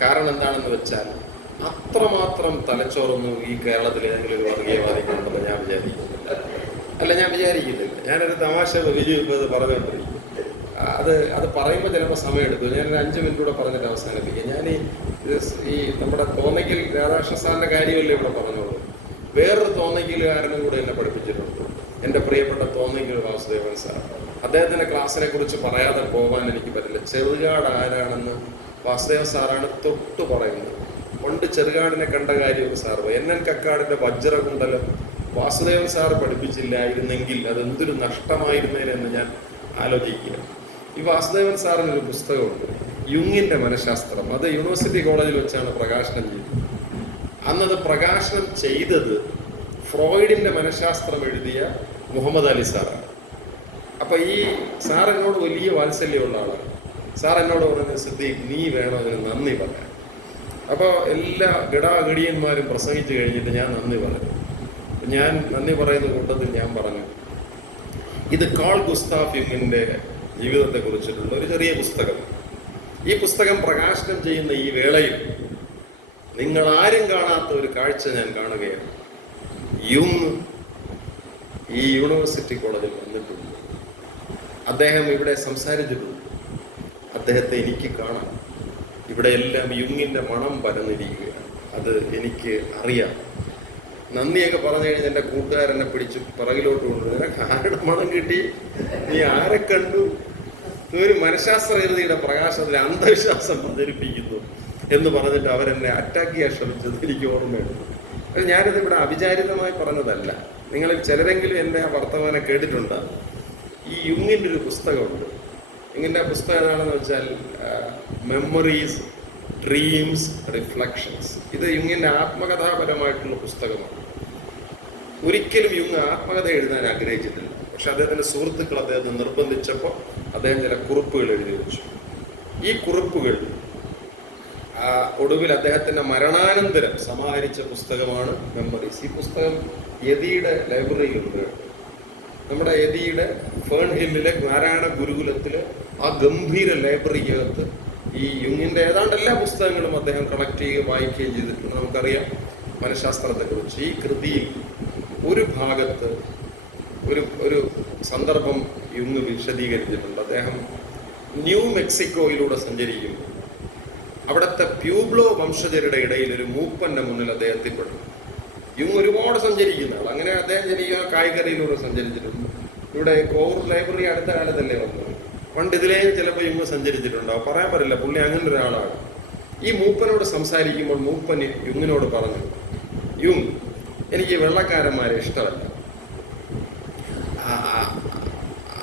കാരണം എന്താണെന്ന് വെച്ചാൽ അത്രമാത്രം തലച്ചോറൊന്നും ഈ കേരളത്തിൽ ഏതെങ്കിലും ഒരു വർഗീയവാദികളുണ്ടെന്ന് ഞാൻ വിചാരിക്കുന്നില്ല. ഞാനൊരു തമാശ വിജയിപ്പത് പറഞ്ഞുകൊണ്ടിരിക്കും. അത് പറയുമ്പോൾ ചിലപ്പോൾ സമയമെടുക്കും. ഞാനൊരു 5 മിനിറ്റ് കൂടെ പറഞ്ഞിട്ട് അവസാനിപ്പിക്കുക. ഞാൻ ഈ നമ്മുടെ തോന്നയ്ക്കൽ രാധാകൃഷ്ണ സാറിൻ്റെ കാര്യമല്ലേ ഇവിടെ പറഞ്ഞോളൂ. വേറൊരു തോന്നയ്ക്കലുകാരനും കൂടെ എന്നെ പഠിപ്പിച്ചിട്ടുണ്ട്, എൻ്റെ പ്രിയപ്പെട്ട തോന്നയ്ക്കൽ വാസുദേവൻ സാർ. അദ്ദേഹത്തിൻ്റെ ക്ലാസ്സിനെ കുറിച്ച് പറയാതെ പോകാൻ എനിക്ക് പറ്റില്ല. ചെറുകാട് ആരാണെന്ന് വാസുദേവൻ സാറാണ് തൊട്ട് പറയുന്നത്. പണ്ട് ചെറുകാടിനെ കണ്ട കാര്യമൊക്കെ സാർ NN കക്കാടിന്റെ വജ്രകുണ്ടലം വാസുദേവൻ സാർ പഠിപ്പിച്ചില്ലായിരുന്നെങ്കിൽ അതെന്തൊരു നഷ്ടമായിരുന്നേനെന്ന് ഞാൻ ആലോചിക്കുക. ഈ വാസുദേവൻ സാറിനൊരു പുസ്തകമുണ്ട്, യുങ്ങിന്റെ മനഃശാസ്ത്രം. അത് യൂണിവേഴ്സിറ്റി കോളേജിൽ വെച്ചാണ് പ്രകാശനം ചെയ്തത്. അന്നത് പ്രകാശനം ചെയ്തത് ഫ്രോയിഡിന്റെ മനഃശാസ്ത്രം എഴുതിയ മുഹമ്മദ് അലി സാറാണ്. അപ്പൊ ഈ സാർ എന്നോട് വലിയ വാത്സല്യമുള്ള ആളാണ്. സാർ എന്നോട് പറഞ്ഞത്, സിദ്ദീഖ് നീ വേണം അതിന് നന്ദി പറയാൻ. അപ്പോൾ എല്ലാ ഗടാഗടിയന്മാരും പ്രസംഗിച്ചു കഴിഞ്ഞിട്ട് ഞാൻ നന്ദി പറഞ്ഞു. ഞാൻ നന്ദി പറയുന്ന കൂട്ടത്തിൽ ഞാൻ പറഞ്ഞു, ഇത് കാൾ ഗുസ്താഫ് യുങ്ങിന്റെ ജീവിതത്തെ കുറിച്ചിട്ടുള്ള ഒരു ചെറിയ പുസ്തകം. ഈ പുസ്തകം പ്രകാശനം ചെയ്യുന്ന ഈ വേളയിൽ നിങ്ങൾ ആരും കാണാത്ത ഒരു കാഴ്ച ഞാൻ കാണുകയാണ്. യുങ് ഈ യൂണിവേഴ്സിറ്റി കോളേജിൽ വന്നിട്ടുണ്ട്. അദ്ദേഹം ഇവിടെ സംസാരിച്ചിട്ടുണ്ട്. അദ്ദേഹത്തെ എനിക്ക് കാണാം. ഇവിടെ എല്ലാം യുങ്ങിന്റെ മണം പരന്നിരിക്കുകയാണ്. അത് എനിക്ക് അറിയാം. നന്ദിയൊക്കെ പറഞ്ഞു കഴിഞ്ഞാൽ എൻ്റെ കൂട്ടുകാരെന്നെ പിടിച്ച് പിറകിലോട്ട് കൊണ്ടുവരും. നിനക്ക് ആരുടെ മണം കിട്ടി? നീ ആരെ കണ്ടു? ഒരു മനഃശാസ്ത്രകൃതിയുടെ പ്രകാശത്തിൽ അന്ധവിശ്വാസം പ്രചരിപ്പിക്കുന്നു എന്ന് പറഞ്ഞിട്ട് അവരെന്നെ അറ്റാക്ക് ചെയ്യാൻ ശ്രമിച്ചത് എനിക്ക് ഓർമ്മയുണ്ട്. ഞാനിത് ഇവിടെ അവിചാരിതമായി പറഞ്ഞതല്ല. നിങ്ങളിൽ ചിലരെങ്കിലും എൻ്റെ ആ വർത്തമാനം കേട്ടിട്ടുണ്ടാകും. ഈ യുങ്ങിൻ്റെ ഒരു പുസ്തകമുണ്ട്. യുങ്ങിൻ്റെ പുസ്തകം ഏതാണെന്ന് വെച്ചാൽ മെമ്മറീസ്, ഡ്രീംസ്, റിഫ്ലക്ഷൻസ്. ഇത് യുങ്ങിൻ്റെ ആത്മകഥാപരമായിട്ടുള്ള പുസ്തകമാണ്. ഒരിക്കലും യുങ് ആത്മകഥ എഴുതാൻ ആഗ്രഹിച്ചിട്ടില്ല. പക്ഷെ അദ്ദേഹത്തിൻ്റെ സുഹൃത്തുക്കൾ അദ്ദേഹത്തെ നിർബന്ധിച്ചപ്പോൾ അദ്ദേഹം ചില കുറിപ്പുകൾ എഴുതി വെച്ചു. ഈ കുറിപ്പുകൾ ഒടുവിൽ അദ്ദേഹത്തിൻ്റെ മരണാനന്തരം സമാഹരിച്ച പുസ്തകമാണ് മെമ്മറീസ്. ഈ പുസ്തകം യതിയുടെ ലൈബ്രറിയിലുണ്ട്. നമ്മുടെ യതിയുടെ ഫേൺ ഹില്ലിലെ നാരായണ ഗുരുകുലത്തിലെ ആ ഗംഭീര ലൈബ്രറിക്കകത്ത് ഈ യുങ്ങിൻ്റെ ഏതാണ്ട് എല്ലാ പുസ്തകങ്ങളും അദ്ദേഹം കളക്ട് ചെയ്യുകയും വായിക്കുകയും ചെയ്തിട്ടുണ്ട്. നമുക്കറിയാം മനഃശാസ്ത്രത്തെക്കുറിച്ച്. ഈ കൃതിയിൽ ഒരു ഭാഗത്ത് ഒരു സന്ദർഭം യുങ് വിശദീകരിച്ചിട്ടുണ്ട്. അദ്ദേഹം ന്യൂ മെക്സിക്കോയിലൂടെ സഞ്ചരിക്കുമ്പോൾ അവിടുത്തെ പ്യൂബ്ലോ വംശജരുടെ ഇടയിൽ ഒരു മൂപ്പന്റെ മുന്നിൽ അദ്ദേഹത്തിൽ പെടും. യുങ് ഒരുപാട് സഞ്ചരിക്കുന്ന ആൾ. അങ്ങനെ അദ്ദേഹം ജനിക്കുന്ന കായ്കറിയിലൂടെ സഞ്ചരിച്ചിട്ടുണ്ട്. ഇവിടെ കോവൂർ ലൈബ്രറി അടുത്ത കാലത്തല്ലേ വന്നത്. പണ്ട് ഇതിലേയും ചിലപ്പോൾ യുങ് സഞ്ചരിച്ചിട്ടുണ്ടാവും, പറയാൻ പറ്റില്ല. പുള്ളി അങ്ങനെ ഒരാളാണ്. ഈ മൂപ്പനോട് സംസാരിക്കുമ്പോൾ മൂപ്പൻ യുങ്ങിനോട് പറഞ്ഞു, യുങ്, എനിക്ക് വെള്ളക്കാരന്മാരെ ഇഷ്ടമല്ല.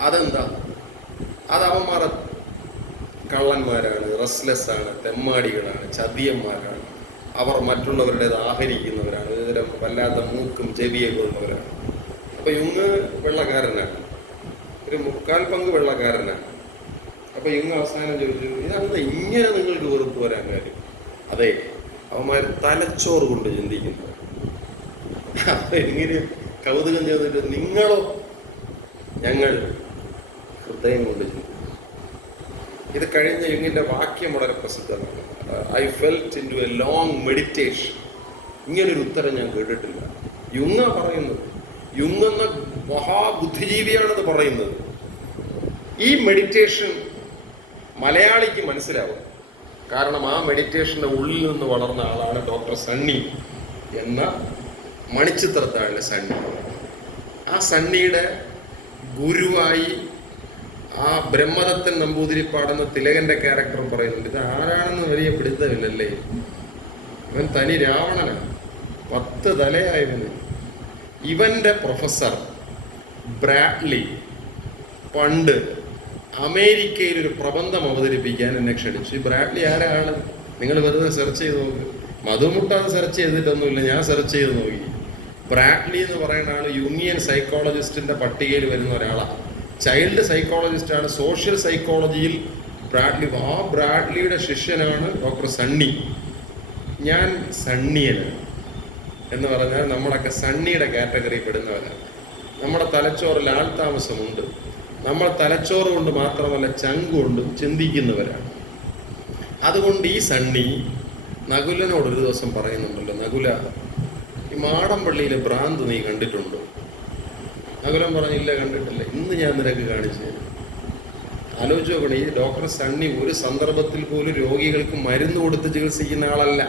അതെന്താ? അത് അവന്മാർ കള്ളന്മാരാണ്, റെസ്ലെസ് ആണ്, തെമ്മാടികളാണ്, ചതിയന്മാരാണ്. അവർ മറ്റുള്ളവരുടേത് ആഹരിക്കുന്നവരാണ്, ഇത്തരം വല്ലാത്ത മൂക്കും ചെവിയൊക്കെ ഉള്ളവരാണ്. അപ്പൊ യുങ് വെള്ളക്കാരനാണ്, ഒരു 3/4 പങ്ക് വെള്ളക്കാരനാണ്. അപ്പൊ യുങ് അവസാനം ചോദിച്ചു, ഇതെന്താ ഇങ്ങനെ നിങ്ങൾക്ക് വെറുപ്പ് വരാൻ കാര്യം? അതെ, അവന്മാർ തലച്ചോറ് കൊണ്ട് ചിന്തിക്കുന്നു. അപ്പൊ ഇങ്ങനെ കൗതുകം ചെയ്തിട്ട്, നിങ്ങളോ? ഞങ്ങൾ ഹൃദയം കൊണ്ട് ചിന്തിക്കും. ഇത് കഴിഞ്ഞ യുങ്ങിന്റെ വാക്യം വളരെ പ്രസിദ്ധമാണ്. I felt into a long meditation. ഇങ്ങനൊരു ഉത്തരം ഞാൻ കേട്ടിട്ടില്ല. യുങ്ങ പറയുന്നത്. യുങ് എന്ന മഹാബുദ്ധിജീവിയാണത് പറയുന്നത്. ഈ മെഡിറ്റേഷൻ മലയാളിക്ക് മനസ്സിലാവും. കാരണം ആ മെഡിറ്റേഷന്റെ ഉള്ളിൽ നിന്ന് വളർന്ന ആളാണ് ഡോക്ടർ സണ്ണി എന്ന മണിച്ചിത്രത്താഴിലെ സണ്ണി. ആ സണ്ണിയുടെ ഗുരുവായി ആ ബ്രഹ്മദത്തൻ നമ്പൂതിരിപ്പാടെന്ന തിലകന്റെ ക്യാരക്ടർ പറയുന്നുണ്ട്. ഇത് ആരാണെന്ന് വലിയ പിടുത്തമില്ലല്ലേ. ഇവൻ തനി രാവണനാണ്, 10 തലയായവന്. ഇവന്റെ പ്രൊഫസർ ബ്രാഡ്ലി പണ്ട് അമേരിക്കയിൽ ഒരു പ്രബന്ധം അവതരിപ്പിക്കാൻ എന്നെ ക്ഷണിച്ചു. ഈ ബ്രാഡ്ലി ആരാണ്? നിങ്ങൾ വെറുതെ സെർച്ച് ചെയ്ത് നോക്ക്. മധുമുട്ടാതെ സെർച്ച് ചെയ്തിട്ടൊന്നുമില്ല, ഞാൻ സെർച്ച് ചെയ്ത് നോക്കി. ബ്രാഡ്ലി എന്ന് പറയുന്ന ആൾ യുങ്ങിയൻ സൈക്കോളജിസ്റ്റിന്റെ പട്ടികയിൽ വരുന്ന ഒരാളാണ്. ചൈൽഡ് സൈക്കോളജിസ്റ്റാണ്. സോഷ്യൽ സൈക്കോളജിയിൽ ബ്രാഡ്ലിയുടെ ശിഷ്യനാണ് ഡോക്ടർ സണ്ണി. ഞാൻ സണ്ണിയനാണ് എന്ന് പറഞ്ഞാൽ നമ്മളൊക്കെ സണ്ണിയുടെ കാറ്റഗറി പെടുന്നവരാണ്. നമ്മുടെ തലച്ചോറിൽ ആൾതാമസമുണ്ട്. നമ്മൾ തലച്ചോറ് കൊണ്ട് മാത്രമല്ല ചങ്കുകൊണ്ടും ചിന്തിക്കുന്നവരാണ്. അതുകൊണ്ട് ഈ സണ്ണി നകുലനോട് ഒരു ദിവസം പറയുന്നുണ്ടല്ലോ, നകുല, ഈ മാടമ്പള്ളിയിലെ ഭ്രാന്ത് നീ കണ്ടിട്ടുണ്ടോ? നകുലൻ പറഞ്ഞില്ല, കണ്ടിട്ടില്ല. ഇന്ന് ഞാൻ നിനക്ക് കാണിച്ചു തരാം. ആലോചിച്ച് നോക്കണം. ഈ ഡോക്ടർ സണ്ണി ഒരു സന്ദർഭത്തിൽ പോലും രോഗികൾക്ക് മരുന്ന് കൊടുത്ത് ചികിത്സിക്കുന്ന ആളല്ല.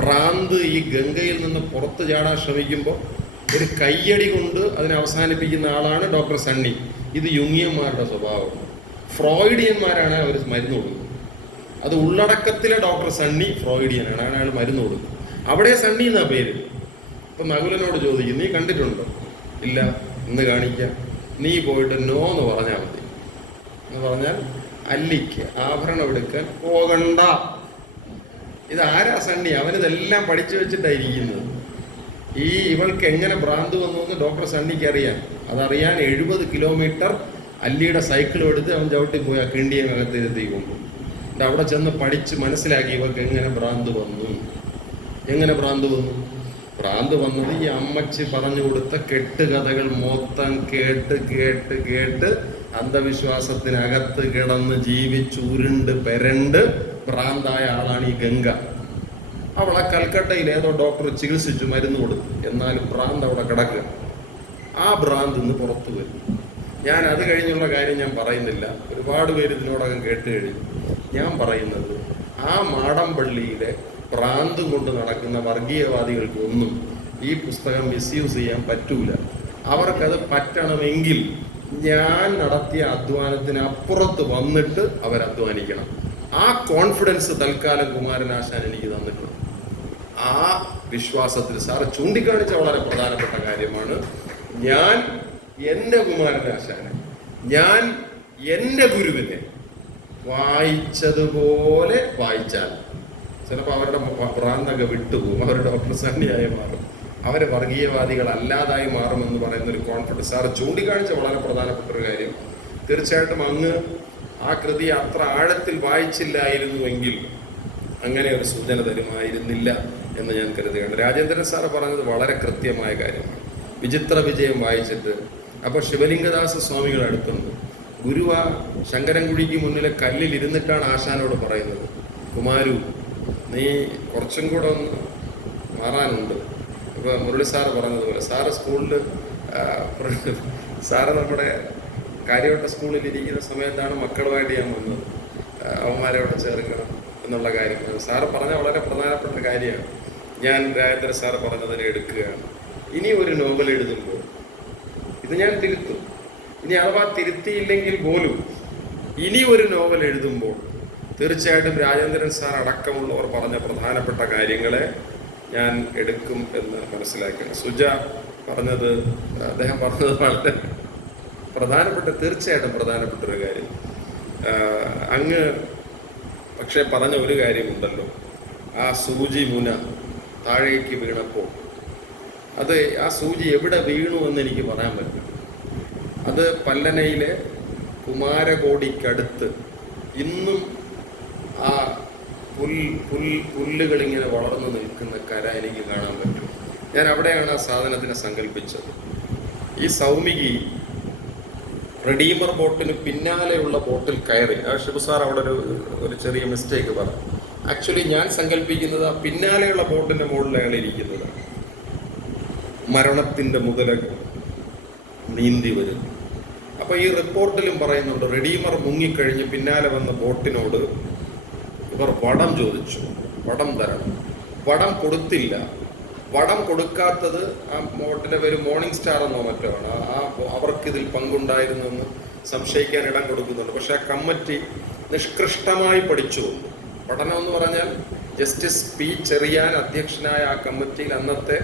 ഭ്രാന്ത് ഈ ഗംഗയിൽ നിന്ന് പുറത്ത് ചാടാൻ ശ്രമിക്കുമ്പോൾ ഒരു കയ്യടി കൊണ്ട് അതിനെ അവസാനിപ്പിക്കുന്ന ആളാണ് ഡോക്ടർ സണ്ണി. ഇത് യുങ്ങിയന്മാരുടെ സ്വഭാവം. ഫ്രോയിഡിയന്മാരാണ് അവർ മരുന്ന് കൊടുക്കുന്നത്. അത് ഉള്ളടക്കത്തിലെ ഡോക്ടർ സണ്ണി ഫ്രോയിഡിയനാണ്, അയാൾ മരുന്ന് കൊടുക്കും. അവിടെ സണ്ണി എന്നാ പേര്. ഇപ്പം നകുലനോട് ചോദിക്കും, നീ കണ്ടിട്ടുണ്ടോ? ഇല്ല, ഇന്ന് കാണിക്കാം. നീ പോയിട്ട് നോ എന്ന് പറഞ്ഞാൽ മതി. എന്ന് പറഞ്ഞാൽ അല്ലിക്ക് ആഭരണം എടുക്കാൻ പോകണ്ട. ഇതാരാ സണ്ണി? അവനിതെല്ലാം പഠിച്ചു വെച്ചിട്ടായിരിക്കുന്നത്. ഇവൾക്ക് എങ്ങനെ ഭ്രാന്ത് വന്നു എന്ന് ഡോക്ടർ സണ്ണിക്ക് അറിയാം. അതറിയാൻ 70 കിലോമീറ്റർ അല്ലിയുടെ സൈക്കിളും എടുത്ത് അവൻ ചവിട്ടി പോയി ആ കിണ്ടിയകത്തിരുത്തി കൊണ്ടു. അവിടെ ചെന്ന് പഠിച്ച് മനസ്സിലാക്കി ഇവർക്ക് എങ്ങനെ ഭ്രാന്ത് വന്നു. എങ്ങനെ ഭ്രാന്ത് വന്നു? ഭ്രാന്ത് വന്നത് ഈ അമ്മച്ചി പറഞ്ഞു കൊടുത്ത കെട്ടുകഥകൾ മൊത്തം കേട്ട് കേട്ട് കേട്ട് അന്ധവിശ്വാസത്തിനകത്ത് കിടന്ന് ജീവിച്ചുരുണ്ട് പെരണ്ട് ഭ്രാന്തായ ആളാണ് ഈ ഗംഗ. അവളെ കൽക്കട്ടയിൽ ഏതോ ഡോക്ടർ ചികിത്സിച്ചു, മരുന്ന് കൊടുത്തു. എന്നാലും ഭ്രാന്ത് അവിടെ കിടക്കുക. ആ ഭ്രാന്ത് ഇന്ന് പുറത്തു വരും. ഞാൻ അത് കഴിഞ്ഞുള്ള കാര്യം ഞാൻ പറയുന്നില്ല, ഒരുപാട് പേര് ഇതിനോടകം കേട്ട് കഴിഞ്ഞു. ഞാൻ പറയുന്നത്, ആ മാടമ്പള്ളിയിലെ ഭ്രാന്ത് കൊണ്ട് നടക്കുന്ന വർഗീയവാദികൾക്കൊന്നും ഈ പുസ്തകം മിസ്യൂസ് ചെയ്യാൻ പറ്റൂല. അവർക്കത് പറ്റണമെങ്കിൽ ഞാൻ നടത്തിയ അധ്വാനത്തിന് അപ്പുറത്ത് വന്നിട്ട് അവരധ്വാനിക്കണം. ആ കോൺഫിഡൻസ് തൽക്കാലം കുമാരനാശാൻ എനിക്ക് തന്നിട്ടുണ്ട്. ആ വിശ്വാസത്തിൽ സാറ് ചൂണ്ടിക്കാണിച്ച വളരെ പ്രധാനപ്പെട്ട കാര്യമാണ്. ഞാൻ എൻ്റെ കുമാരനാശാനെ, ഞാൻ എൻ്റെ ഗുരുവിനെ വായിച്ചതുപോലെ വായിച്ചാൽ ചിലപ്പോൾ അവരുടെ ഭ്രാന്തൊക്കെ വിട്ടുപോകും, അവരുടെ ഡോക്ടർ സണ്ണിയായി മാറും, അവരെ വർഗീയവാദികൾ അല്ലാതായി മാറുമെന്ന് പറയുന്ന ഒരു കോൺഫിഡൻസ് സാറ് ചൂണ്ടിക്കാണിച്ച വളരെ പ്രധാനപ്പെട്ട ഒരു കാര്യം. തീർച്ചയായിട്ടും അങ്ങ് ആ കൃതി അത്ര ആഴത്തിൽ വായിച്ചില്ലായിരുന്നുവെങ്കിൽ അങ്ങനെ ഒരു സൂചന തരുമായിരുന്നില്ല എന്ന് ഞാൻ കരുതുകയാണ്. രാജേന്ദ്രൻ സാറ് പറഞ്ഞത് വളരെ കൃത്യമായ കാര്യമാണ്. വിചിത്ര വിജയം വായിച്ചിട്ട് അപ്പോൾ ശിവലിംഗദാസ സ്വാമികൾ അടുത്തുണ്ട്. ഗുരു ആ ശങ്കരൻകുഴിക്ക് മുന്നിലെ കല്ലിൽ ഇരുന്നിട്ടാണ് ആശാനോട് പറയുന്നത്, കുമാരു നീ കുറച്ചും കൂടെ ഒന്ന് മാറാനുണ്ട്. ഇപ്പോൾ മുരളി സാറ് പറഞ്ഞതുപോലെ സാറ് സ്കൂളിൽ സാറ് നമ്മുടെ കാര്യവട്ട സ്കൂളിൽ ഇരിക്കുന്ന സമയത്താണ് മക്കളുമായിട്ട് ഞാൻ വന്നത്. അവന്മാരെ അവിടെ ചേർക്കണം എന്നുള്ള കാര്യം സാറ് പറഞ്ഞ വളരെ പ്രധാനപ്പെട്ട കാര്യമാണ്. ഞാൻ രാജേന്ദ്ര സാറ് പറഞ്ഞതിനെ എടുക്കുകയാണ്. ഇനി ഒരു നോവൽ എഴുതുമ്പോൾ ഇത് ഞാൻ തിരുത്തും. ഇനി അഥവാ തിരുത്തിയില്ലെങ്കിൽ പോലും ഇനി ഒരു നോവൽ എഴുതുമ്പോൾ തീർച്ചയായിട്ടും രാജേന്ദ്രൻ സാർ അടക്കമുള്ളവർ പറഞ്ഞ പ്രധാനപ്പെട്ട കാര്യങ്ങളെ ഞാൻ എടുക്കും എന്ന് മനസ്സിലാക്കണം. സുജ പറഞ്ഞത്, അദ്ദേഹം പറഞ്ഞത് വളരെ പ്രധാനപ്പെട്ട, തീർച്ചയായിട്ടും പ്രധാനപ്പെട്ട ഒരു കാര്യം. അങ്ങ് പക്ഷെ പറഞ്ഞ ഒരു കാര്യമുണ്ടല്ലോ, ആ സൂചി മുന താഴേക്ക് വീണപ്പോൾ അത് ആ സൂചി എവിടെ വീണു എന്ന് എനിക്ക് പറയാൻ പറ്റും. അത് പല്ലനയിലെ കുമാരകോടിക്കടുത്ത് ഇന്നും ആ പുല്ലുകളിങ്ങനെ വളർന്നു നിൽക്കുന്ന കര എനിക്ക് കാണാൻ പറ്റും. ഞാൻ അവിടെയാണ് ആ സാധനത്തിനെ സങ്കല്പിച്ചത്. ഈ സൗമികി റെഡീമർ ബോട്ടിന് പിന്നാലെയുള്ള ബോട്ടിൽ കയറി. ആ ഷിബുസാർ അവിടെ ഒരു ചെറിയ മിസ്റ്റേക്ക് പറഞ്ഞു. ആക്ച്വലി ഞാൻ സങ്കല്പിക്കുന്നത് ആ പിന്നാലെയുള്ള ബോട്ടിന്റെ മുകളിൽ അയാൾ ഇരിക്കുന്നത്. മരണത്തിന്റെ മുതലകൾ നീന്തി വരുന്നു. അപ്പൊ ഈ റിപ്പോർട്ടിലും പറയുന്നുണ്ട്, റെഡീമർ മുങ്ങിക്കഴിഞ്ഞ് പിന്നാലെ വന്ന ബോട്ടിനോട് ഇവർ വടം ചോദിച്ചു, വടം തരണം. വടം കൊടുത്തില്ല. വടം കൊടുക്കാത്തത് ആ ബോട്ടിന്റെ പേര് മോർണിംഗ് സ്റ്റാർ എന്നോ മറ്റോ ആണ്. അവർക്കിതിൽ പങ്കുണ്ടായിരുന്നു എന്ന് സംശയിക്കാൻ ഇടം കൊടുക്കുന്നുണ്ട്. പക്ഷെ ആ കമ്മിറ്റി നിഷ്കൃഷ്ടമായി പഠിച്ചു. പഠനം എന്ന് പറഞ്ഞാൽ ജസ്റ്റിസ് പി ചെറിയാൻ അധ്യക്ഷനായ ആ കമ്മിറ്റിയിൽ അന്നത്തെ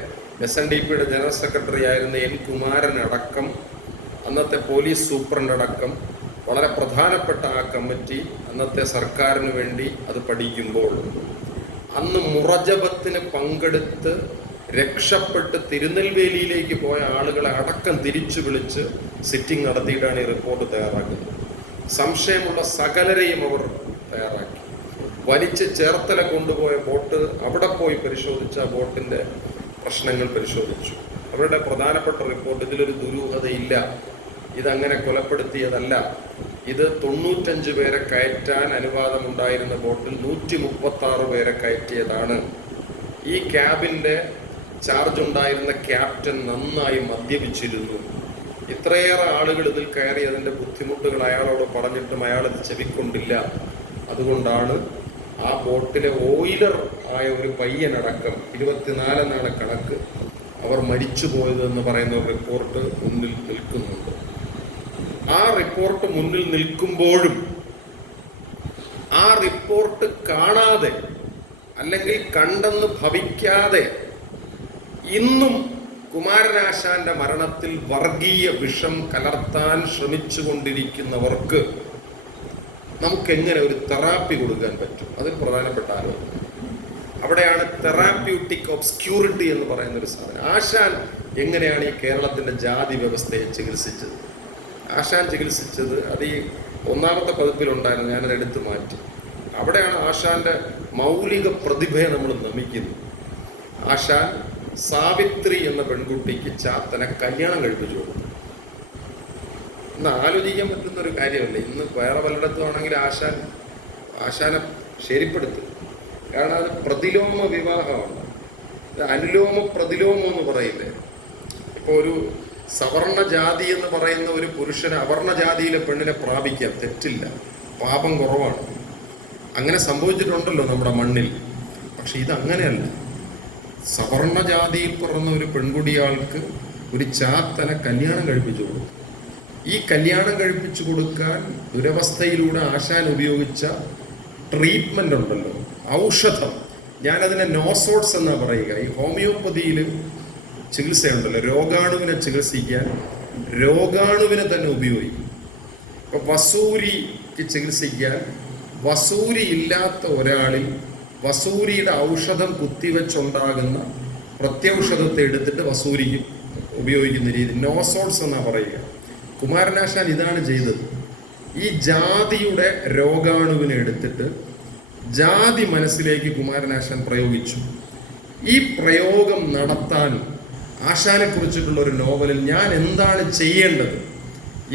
SNDPയുടെ ജനറൽ സെക്രട്ടറി ആയിരുന്ന N കുമാരൻ അടക്കം, അന്നത്തെ പോലീസ് സൂപ്രണ്ട് അടക്കം വളരെ പ്രധാനപ്പെട്ട ആ കമ്മിറ്റി അന്നത്തെ സർക്കാരിന് വേണ്ടി അത് പഠിക്കുമ്പോൾ അന്ന് മുറജപത്തിന് പങ്കെടുത്ത് രക്ഷപ്പെട്ട് തിരുനെൽവേലിയിലേക്ക് പോയ ആളുകളെ അടക്കം തിരിച്ചു വിളിച്ച് സിറ്റിംഗ് നടത്തിയിട്ടാണ് ഈ റിപ്പോർട്ട് തയ്യാറാക്കുന്നത്. സംശയമുള്ള സകലരെയും അവർ തയ്യാറാക്കി. വലിച്ച് ചേർത്തല കൊണ്ടുപോയ ബോട്ട് അവിടെ പോയി പരിശോധിച്ച ബോട്ടിന്റെ പ്രശ്നങ്ങൾ പരിശോധിച്ചു. അവരുടെ പ്രധാനപ്പെട്ട റിപ്പോർട്ട്, ഇതിലൊരു ദുരൂഹതയില്ല, ഇതങ്ങനെ കൊലപ്പെടുത്തിയതല്ല, ഇത് 95 പേരെ കയറ്റാൻ അനുവാദമുണ്ടായിരുന്ന ബോട്ടിൽ 136 പേരെ കയറ്റിയതാണ്. ഈ ക്യാബിന്റെ ചാർജ് ഉണ്ടായിരുന്ന ക്യാപ്റ്റൻ നന്നായി മദ്യപിച്ചിരുന്നു. ഇത്രയേറെ ആളുകൾ ഇതിൽ കയറി അതിന്റെ ബുദ്ധിമുട്ടുകൾ അയാളോട് പറഞ്ഞിട്ടും അയാളത് ചെവിക്കൊണ്ടില്ല. അതുകൊണ്ടാണ് ആ ബോട്ടിലെ ഓയിലർ ആയ ഒരു പയ്യനടക്കം 24 എന്നാണ് കണക്ക്, അവർ മരിച്ചു പോയതെന്ന് പറയുന്ന ഒരു റിപ്പോർട്ട് മുന്നിൽ നിൽക്കുന്നുണ്ട്. ആ റിപ്പോർട്ട് മുന്നിൽ നിൽക്കുമ്പോഴും ആ റിപ്പോർട്ട് കാണാതെ അല്ലെങ്കിൽ കണ്ടെന്ന് ഭവിക്കാതെ ഇന്നും കുമാരനാശാന്റെ മരണത്തിൽ വർഗീയ വിഷം കലർത്താൻ ശ്രമിച്ചുകൊണ്ടിരിക്കുന്നവർക്ക് നമുക്കെങ്ങനെ ഒരു തെറാപ്പി കൊടുക്കാൻ പറ്റും? അതിൽ പ്രധാനപ്പെട്ട ആലോചന അവിടെയാണ്. തെറാപ്യൂട്ടിക് ഒബ്സ്ക്യൂരിറ്റി എന്ന് പറയുന്ന ഒരു സാധനം. ആശാൻ എങ്ങനെയാണ് ഈ കേരളത്തിന്റെ ജാതി വ്യവസ്ഥയെ ചികിത്സിച്ചത്? ആശാൻ ചികിത്സിച്ചത് അത് ഈ ഒന്നാമത്തെ പതിപ്പിലുണ്ടായിരുന്നു, ഞാനത് എടുത്തു മാറ്റി. അവിടെയാണ് ആശാന്റെ മൗലിക പ്രതിഭയെ നമ്മൾ നമിക്കുന്നത്. ആശാൻ സാവിത്രി എന്ന പെൺകുട്ടിക്ക് ചാത്തനെ കല്യാണം കഴിപ്പിച്ചു കൊടുത്തു. ഇന്ന് ആലോചിക്കാൻ പറ്റുന്ന ഒരു കാര്യമല്ല. ഇന്ന് വേറെ പലയിടത്തും ആണെങ്കിൽ ആശാനെ ശരിപ്പെടുത്തും. കാരണം അത് പ്രതിലോമ വിവാഹമാണ്. അനുലോമ പ്രതിലോമം എന്ന് പറയില്ലേ? ഇപ്പോൾ ഒരു സവർണ ജാതി എന്ന് പറയുന്ന ഒരു പുരുഷന് അവർണ ജാതിയിലെ പെണ്ണിനെ പ്രാപിക്കാൻ തെറ്റില്ല, പാപം കുറവാണ്. അങ്ങനെ സംഭവിച്ചിട്ടുണ്ടല്ലോ നമ്മുടെ മണ്ണിൽ. പക്ഷെ ഇതങ്ങനെയല്ല. സവർണ ജാതിയിൽ പിറന്ന ഒരു പെൺകുടിയാൾക്ക് ഒരു ചാത്തനെ കല്യാണം കഴിപ്പിച്ചു കൊടുക്കും. ഈ കല്യാണം കഴിപ്പിച്ചു കൊടുക്കാൻ ദുരവസ്ഥയിലൂടെ ആശാൻ ഉപയോഗിച്ച ട്രീറ്റ്മെന്റ് ഉണ്ടല്ലോ, ഔഷധം. ഞാനതിനെ നോസോട്സ് എന്നാണ് പറയുക. ഈ ഹോമിയോപ്പതിയിൽ ചികിത്സയുണ്ടല്ലോ, രോഗാണുവിനെ ചികിത്സിക്കാൻ രോഗാണുവിനെ തന്നെ ഉപയോഗിക്കും. ഇപ്പൊ വസൂരിക്ക് ചികിത്സിക്കാൻ വസൂരി ഇല്ലാത്ത ഒരാളിൽ വസൂരിയുടെ ഔഷധം കുത്തിവെച്ചുണ്ടാകുന്ന പ്രത്യൗഷധത്തെ എടുത്തിട്ട് വസൂരിക്ക് ഉപയോഗിക്കുന്ന രീതി നോസോട്സ് എന്നാണ് പറയുക. കുമാരനാശാൻ ഇതാണ് ചെയ്തത്. ഈ ജാതിയുടെ രോഗാണുവിനെ എടുത്തിട്ട് ജാതി മനസ്സിലേക്ക് കുമാരനാശാൻ പ്രയോഗിച്ചു. ഈ പ്രയോഗം നടത്താൻ ആശാനെ കുറിച്ചിട്ടുള്ള ഒരു നോവലിൽ ഞാൻ എന്താണ് ചെയ്യേണ്ടത്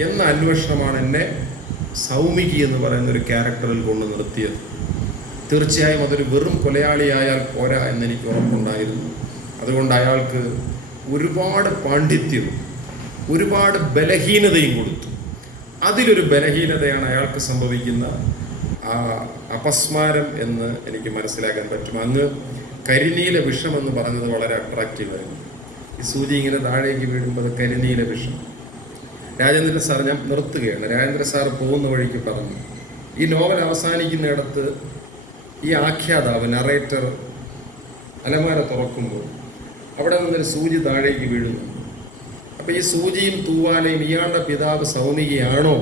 എന്ന അന്വേഷണമാണ് എന്നെ സൗമികി എന്ന് പറയുന്ന ഒരു ക്യാരക്ടറിൽ കൊണ്ട് നിർത്തിയത്. തീർച്ചയായും അതൊരു വെറും കൊലയാളിയായാൽ പോരാ എന്നെനിക്ക് ഉറപ്പുണ്ടായിരുന്നു. അതുകൊണ്ട് അയാൾക്ക് ഒരുപാട് പാണ്ഡിത്യവും ഒരുപാട് ബലഹീനതയും കൊടുത്തു. അതിലൊരു ബലഹീനതയാണ് അയാൾക്ക് സംഭവിക്കുന്ന അപസ്മാരം എന്ന് എനിക്ക് മനസ്സിലാക്കാൻ പറ്റും. അങ്ങ് കരിനീല വിഷം എന്ന് പറഞ്ഞത് വളരെ അട്രാക്റ്റീവായിരുന്നു. ഈ സൂചി ഇങ്ങനെ താഴേക്ക് വീഴുമ്പോൾ കരിനീല വിഷം. രാജേന്ദ്ര സാർ, ഞാൻ നിർത്തുകയാണ്, രാജേന്ദ്ര സാർ പോകുന്ന വഴിക്ക് പറഞ്ഞു, ഈ നോവൽ അവസാനിക്കുന്നിടത്ത് ഈ ആഖ്യാതാവ് നറേറ്റർ അലമാര തുറക്കുമ്പോൾ അവിടെ നിന്നൊരു സൂചി താഴേക്ക് വീഴുന്നു. അപ്പം ഈ സൂചിയും തൂവാലയും ഇയാളുടെ പിതാവ് സൗമികയാണോ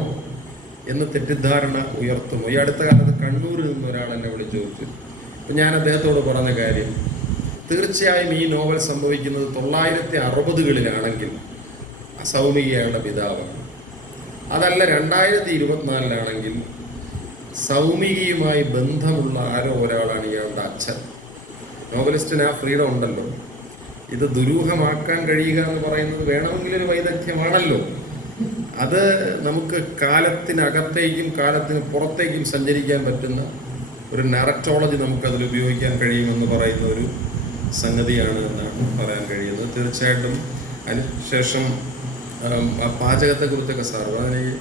എന്ന് തെറ്റിദ്ധാരണ ഉയർത്തുന്നു. ഈ അടുത്ത കാലത്ത് കണ്ണൂരിൽ നിന്ന് ഒരാൾ എന്നെ വിളിച്ചു ചോദിച്ചു. അപ്പം ഞാൻ അദ്ദേഹത്തോട് പറഞ്ഞ കാര്യം, തീർച്ചയായും ഈ നോവൽ സംഭവിക്കുന്നത് 1960-കളിലാണെങ്കിൽ സൗമികയുടെ പിതാവാണ്. അതല്ല 2024-ലാണെങ്കിൽ സൗമികയുമായി ബന്ധമുള്ള ആരോ ഒരാളാണ് ഇയാളുടെ അച്ഛൻ. നോവലിസ്റ്റിന് ആ ഫ്രീഡം ഉണ്ടല്ലോ. ഇത് ദുരൂഹമാക്കാൻ കഴിയുക എന്ന് പറയുന്നത് വേണമെങ്കിലൊരു വൈദഗ്ധ്യമാണല്ലോ. അത് നമുക്ക് കാലത്തിനകത്തേക്കും കാലത്തിന് പുറത്തേക്കും സഞ്ചരിക്കാൻ പറ്റുന്ന ഒരു നററ്റോളജി നമുക്കതിൽ ഉപയോഗിക്കാൻ കഴിയുമെന്ന് പറയുന്ന ഒരു സംഗതിയാണ് എന്നാണ് പറയാൻ കഴിയുന്നത്. തീർച്ചയായിട്ടും അതിനുശേഷം പാചകത്തെക്കുറിച്ചൊക്കെ സാർ അതെനിക്ക്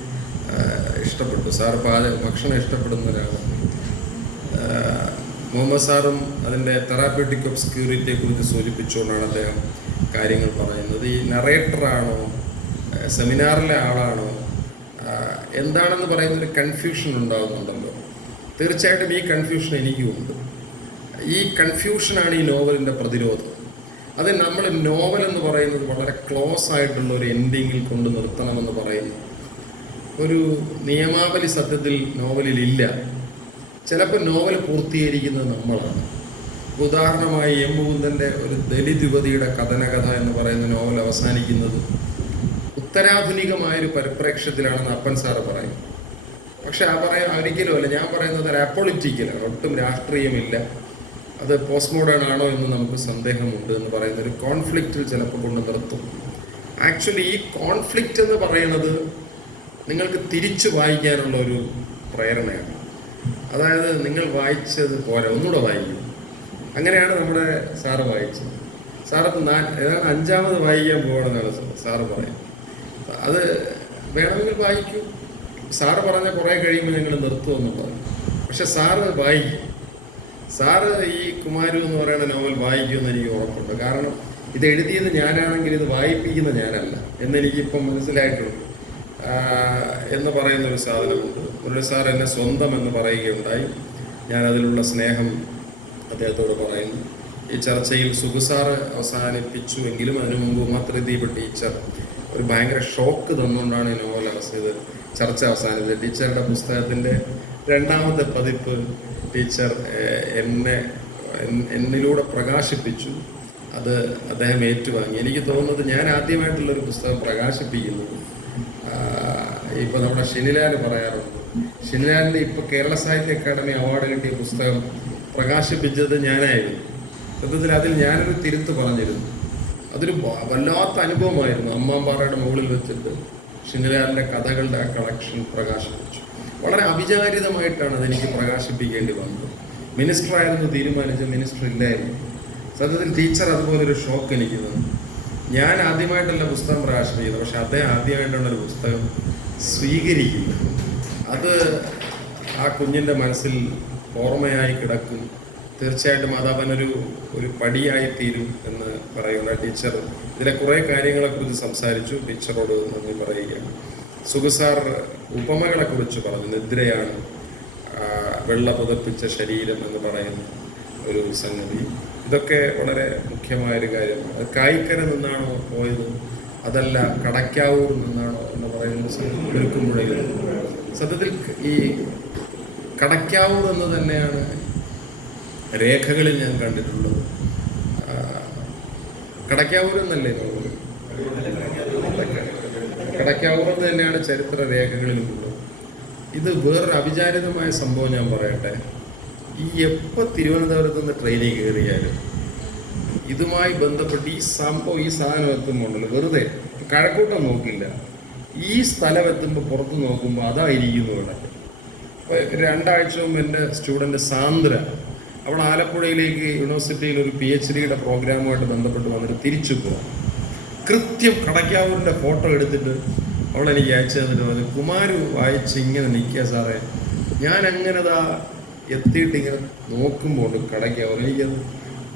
ഇഷ്ടപ്പെട്ടു. സാർ ഭക്ഷണം ഇഷ്ടപ്പെടുന്ന ഒരാളാണ്. മുഹമ്മദ് സാറും അതിൻ്റെ തെറാപ്യൂട്ടിക് ഒബ്സ്ക്യൂരിറ്റിയെ കുറിച്ച് സൂചിപ്പിച്ചുകൊണ്ടാണ് അദ്ദേഹം കാര്യങ്ങൾ പറയുന്നത്. ഈ നറേറ്ററാണോ സെമിനാറിലെ ആളാണോ എന്താണെന്ന് പറയുന്നൊരു കൺഫ്യൂഷൻ ഉണ്ടാകുന്നുണ്ടല്ലോ. തീർച്ചയായിട്ടും ഈ കൺഫ്യൂഷൻ എനിക്കുമുണ്ട്. ഈ കൺഫ്യൂഷനാണ് ഈ നോവലിൻ്റെ പ്രതിരോധം. അത് നമ്മൾ നോവൽ എന്ന് പറയുന്നത് വളരെ ക്ലോസ് ആയിട്ടുള്ള ഒരു എൻഡിങ്ങിൽ കൊണ്ട് നിർത്തണമെന്ന് പറയുന്നു ഒരു നിയമാവലി സത്യത്തിൽ നോവലിലില്ല. ചിലപ്പോൾ നോവൽ പൂർത്തീകരിക്കുന്നത് നമ്മളാണ്. ഉദാഹരണമായി എം മുകുന്ദൻ്റെ ഒരു ദലിത് യുവതിയുടെ കഥനകഥ എന്ന് പറയുന്ന നോവൽ അവസാനിക്കുന്നത് ഉത്തരാധുനികമായൊരു പരിപ്രേക്ഷ്യത്തിലാണെന്ന് അപ്പൻ സാറ് പറയും. പക്ഷെ ആ പറയാൻ ഒരിക്കലും അല്ല. ഞാൻ പറയുന്നത് ഒരു അപ്പൊളിറ്റിക്കലാണ്, ഒട്ടും രാഷ്ട്രീയമില്ല. അത് പോസ്റ്റ് മോഡേൺ ആണോ എന്ന് നമുക്ക് സന്ദേഹമുണ്ട് എന്ന് പറയുന്ന ഒരു കോൺഫ്ലിക്റ്റിൽ ചിലപ്പോൾ കൊണ്ട് നിർത്തും. ആക്ച്വലി ഈ കോൺഫ്ലിക്റ്റ് എന്ന് പറയുന്നത് നിങ്ങൾക്ക് തിരിച്ചു വായിക്കാനുള്ള ഒരു പ്രേരണയാണ്. അതായത് നിങ്ങൾ വായിച്ചത് പോരാ, ഒന്നുകൂടെ വായിക്കും. അങ്ങനെയാണ് നമ്മുടെ സാറ് വായിച്ചത്. സാറിപ്പോൾ ഏതാണ് 5ാമത് വായിക്കാൻ പോകണമെന്നാണ് സാറ് പറയുന്നത്. അത് വേണമെങ്കിൽ വായിക്കൂ. സാറ് പറഞ്ഞ കുറേ കഴിയുമ്പോൾ ഞങ്ങൾ നിർത്തുമെന്ന് പറഞ്ഞു. പക്ഷെ സാറ് വായിക്കും. സാറ് ഈ കുമാരു എന്ന് പറയുന്ന നോവൽ വായിക്കുമെന്ന് എനിക്ക് ഉറപ്പുണ്ട്. കാരണം ഇത് എഴുതിയത് ഞാനാണെങ്കിൽ ഇത് വായിപ്പിക്കുന്ന ഞാനല്ല എന്നെനിക്കിപ്പം മനസ്സിലായിട്ടുണ്ട്. എന്ന് പറയുന്നൊരു സാധനമുണ്ട്. മുരളി സാർ എന്നെ സ്വന്തം എന്ന് പറയുകയുണ്ടായി. ഞാനതിലുള്ള സ്നേഹം അദ്ദേഹത്തോട് പറയുന്നു. ഈ ചർച്ചയിൽ സുഖസാറ് അവസാനിപ്പിച്ചുവെങ്കിലും അതിനു മുമ്പ് ഉമാത്രദീപ് ടീച്ചർ ഒരു ഭയങ്കര ഷോക്ക് തന്നുകൊണ്ടാണ് ഈ നോവൽ ചർച്ച അവസാനിച്ചത്. ടീച്ചറുടെ പുസ്തകത്തിൻ്റെ 2ാമത്തെ പതിപ്പ് ടീച്ചർ എന്നിലൂടെ പ്രകാശിപ്പിച്ചു. അത് അദ്ദേഹം ഏറ്റുവാങ്ങി. എനിക്ക് തോന്നുന്നത് ഞാൻ ആദ്യമായിട്ടുള്ളൊരു പുസ്തകം പ്രകാശിപ്പിക്കുന്നത്, ഇപ്പോൾ നമ്മുടെ ഷിനിലാൽ പറയാറുണ്ട്, ഷിനിലാലിൻ്റെ ഇപ്പോൾ കേരള സാഹിത്യ അക്കാദമി അവാർഡ് കിട്ടിയ പുസ്തകം പ്രകാശിപ്പിച്ചത് ഞാനായിരുന്നു. സത്യത്തിൽ അതിൽ ഞാനൊരു തിരുത്ത് പറഞ്ഞിരുന്നു. അതൊരു വല്ലാത്ത അനുഭവമായിരുന്നു. അമ്മാമ്പാറയുടെ മുകളിൽ വെച്ചിട്ട് ഷിനിലാലിൻ്റെ കഥകളുടെ ആ കളക്ഷൻ പ്രകാശിപ്പിച്ചു. വളരെ അവിചാരിതമായിട്ടാണ് അതെനിക്ക് പ്രകാശിപ്പിക്കേണ്ടി വന്നത്. മിനിസ്റ്ററായിരുന്നു തീരുമാനിച്ച, മിനിസ്റ്റർ ഇല്ലായിരുന്നു. സത്യത്തിൽ ടീച്ചർ അതുപോലൊരു ഷോക്ക് എനിക്ക് തന്നു. ഞാൻ ആദ്യമായിട്ടല്ല പുസ്തകം പ്രകാശിപ്പിക്കുന്നത്, പക്ഷെ അദ്ദേഹം ആദ്യമായിട്ടാണ് ഒരു പുസ്തകം സ്വീകരിക്കുന്നത്. അത് ആ കുഞ്ഞിൻ്റെ മനസ്സിൽ ഓർമ്മയായി കിടക്കും. തീർച്ചയായിട്ടും അത് അവനൊരു പടിയായിത്തീരും എന്ന് പറയുന്ന ടീച്ചർ ഇതിലെ കുറേ കാര്യങ്ങളെക്കുറിച്ച് സംസാരിച്ചു. ടീച്ചറോട് നന്ദി പറയുകയാണ്. സുഖസാർ ഉപമകളെക്കുറിച്ച് പറഞ്ഞു. നിദ്രയാണ്, വെള്ള പുതപ്പിച്ച ശരീരം എന്ന് പറയുന്ന ഒരു സംഗതി. ഇതൊക്കെ വളരെ മുഖ്യമായൊരു കാര്യമാണ്. അത് കായിക്കര നിന്നാണോ പോയത്, അതല്ല കടക്കാവൂർ നിന്നാണോ എന്ന് പറയുന്ന എടുക്കുമ്പോഴേ സത്യത്തിൽ ഈ കടക്കാവൂർ എന്ന് തന്നെയാണ് രേഖകളിൽ ഞാൻ കണ്ടിട്ടുള്ളത്. കടക്കാവൂർ എന്നല്ലേ നോക്കുന്നത്, കടക്കാവൂർ എന്ന് തന്നെയാണ് ചരിത്ര രേഖകളിലുള്ളത്. ഇത് വേറൊരു അവിചാരിതമായ സംഭവം ഞാൻ പറയട്ടെ. ഈ എപ്പോൾ തിരുവനന്തപുരത്ത് നിന്ന് ട്രെയിനിൽ കയറിയാലും ഇതുമായി ബന്ധപ്പെട്ട് ഈ സാധനം എത്തുമ്പോണ്ടല്ലോ, വെറുതെ കഴക്കൂട്ടം നോക്കില്ല, ഈ സ്ഥലം എത്തുമ്പോൾ പുറത്ത് നോക്കുമ്പോൾ അതായിരിക്കുന്നു ഇവിടെ. 2 ആഴ്ച മുമ്പ് എൻ്റെ സ്റ്റുഡൻറ്റ് സാന്ദ്ര, അവൾ ആലപ്പുഴയിലേക്ക് യൂണിവേഴ്സിറ്റിയിൽ ഒരു PhDയുടെ പ്രോഗ്രാമുമായിട്ട് ബന്ധപ്പെട്ട് വന്നിട്ട് തിരിച്ചു പോകാം. കൃത്യം കടക്കാവൂരിൻ്റെ ഫോട്ടോ എടുത്തിട്ട് അവൾ എനിക്ക് അയച്ചു തന്നിട്ട് പറഞ്ഞു, കുമാരു വായിച്ച് ഇങ്ങനെ നിൽക്കുക സാറേ, ഞാൻ അങ്ങനെ എത്തിയിട്ട് ഇങ്ങനെ നോക്കുമ്പോൾ കടക്കാവൂർ, എനിക്കത്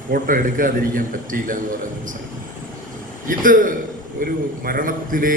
ഫോട്ടോ എടുക്കാതിരിക്കാൻ പറ്റിയില്ല എന്ന് പറയുന്ന സാധനം. ഇത് ഒരു മരണത്തിലെ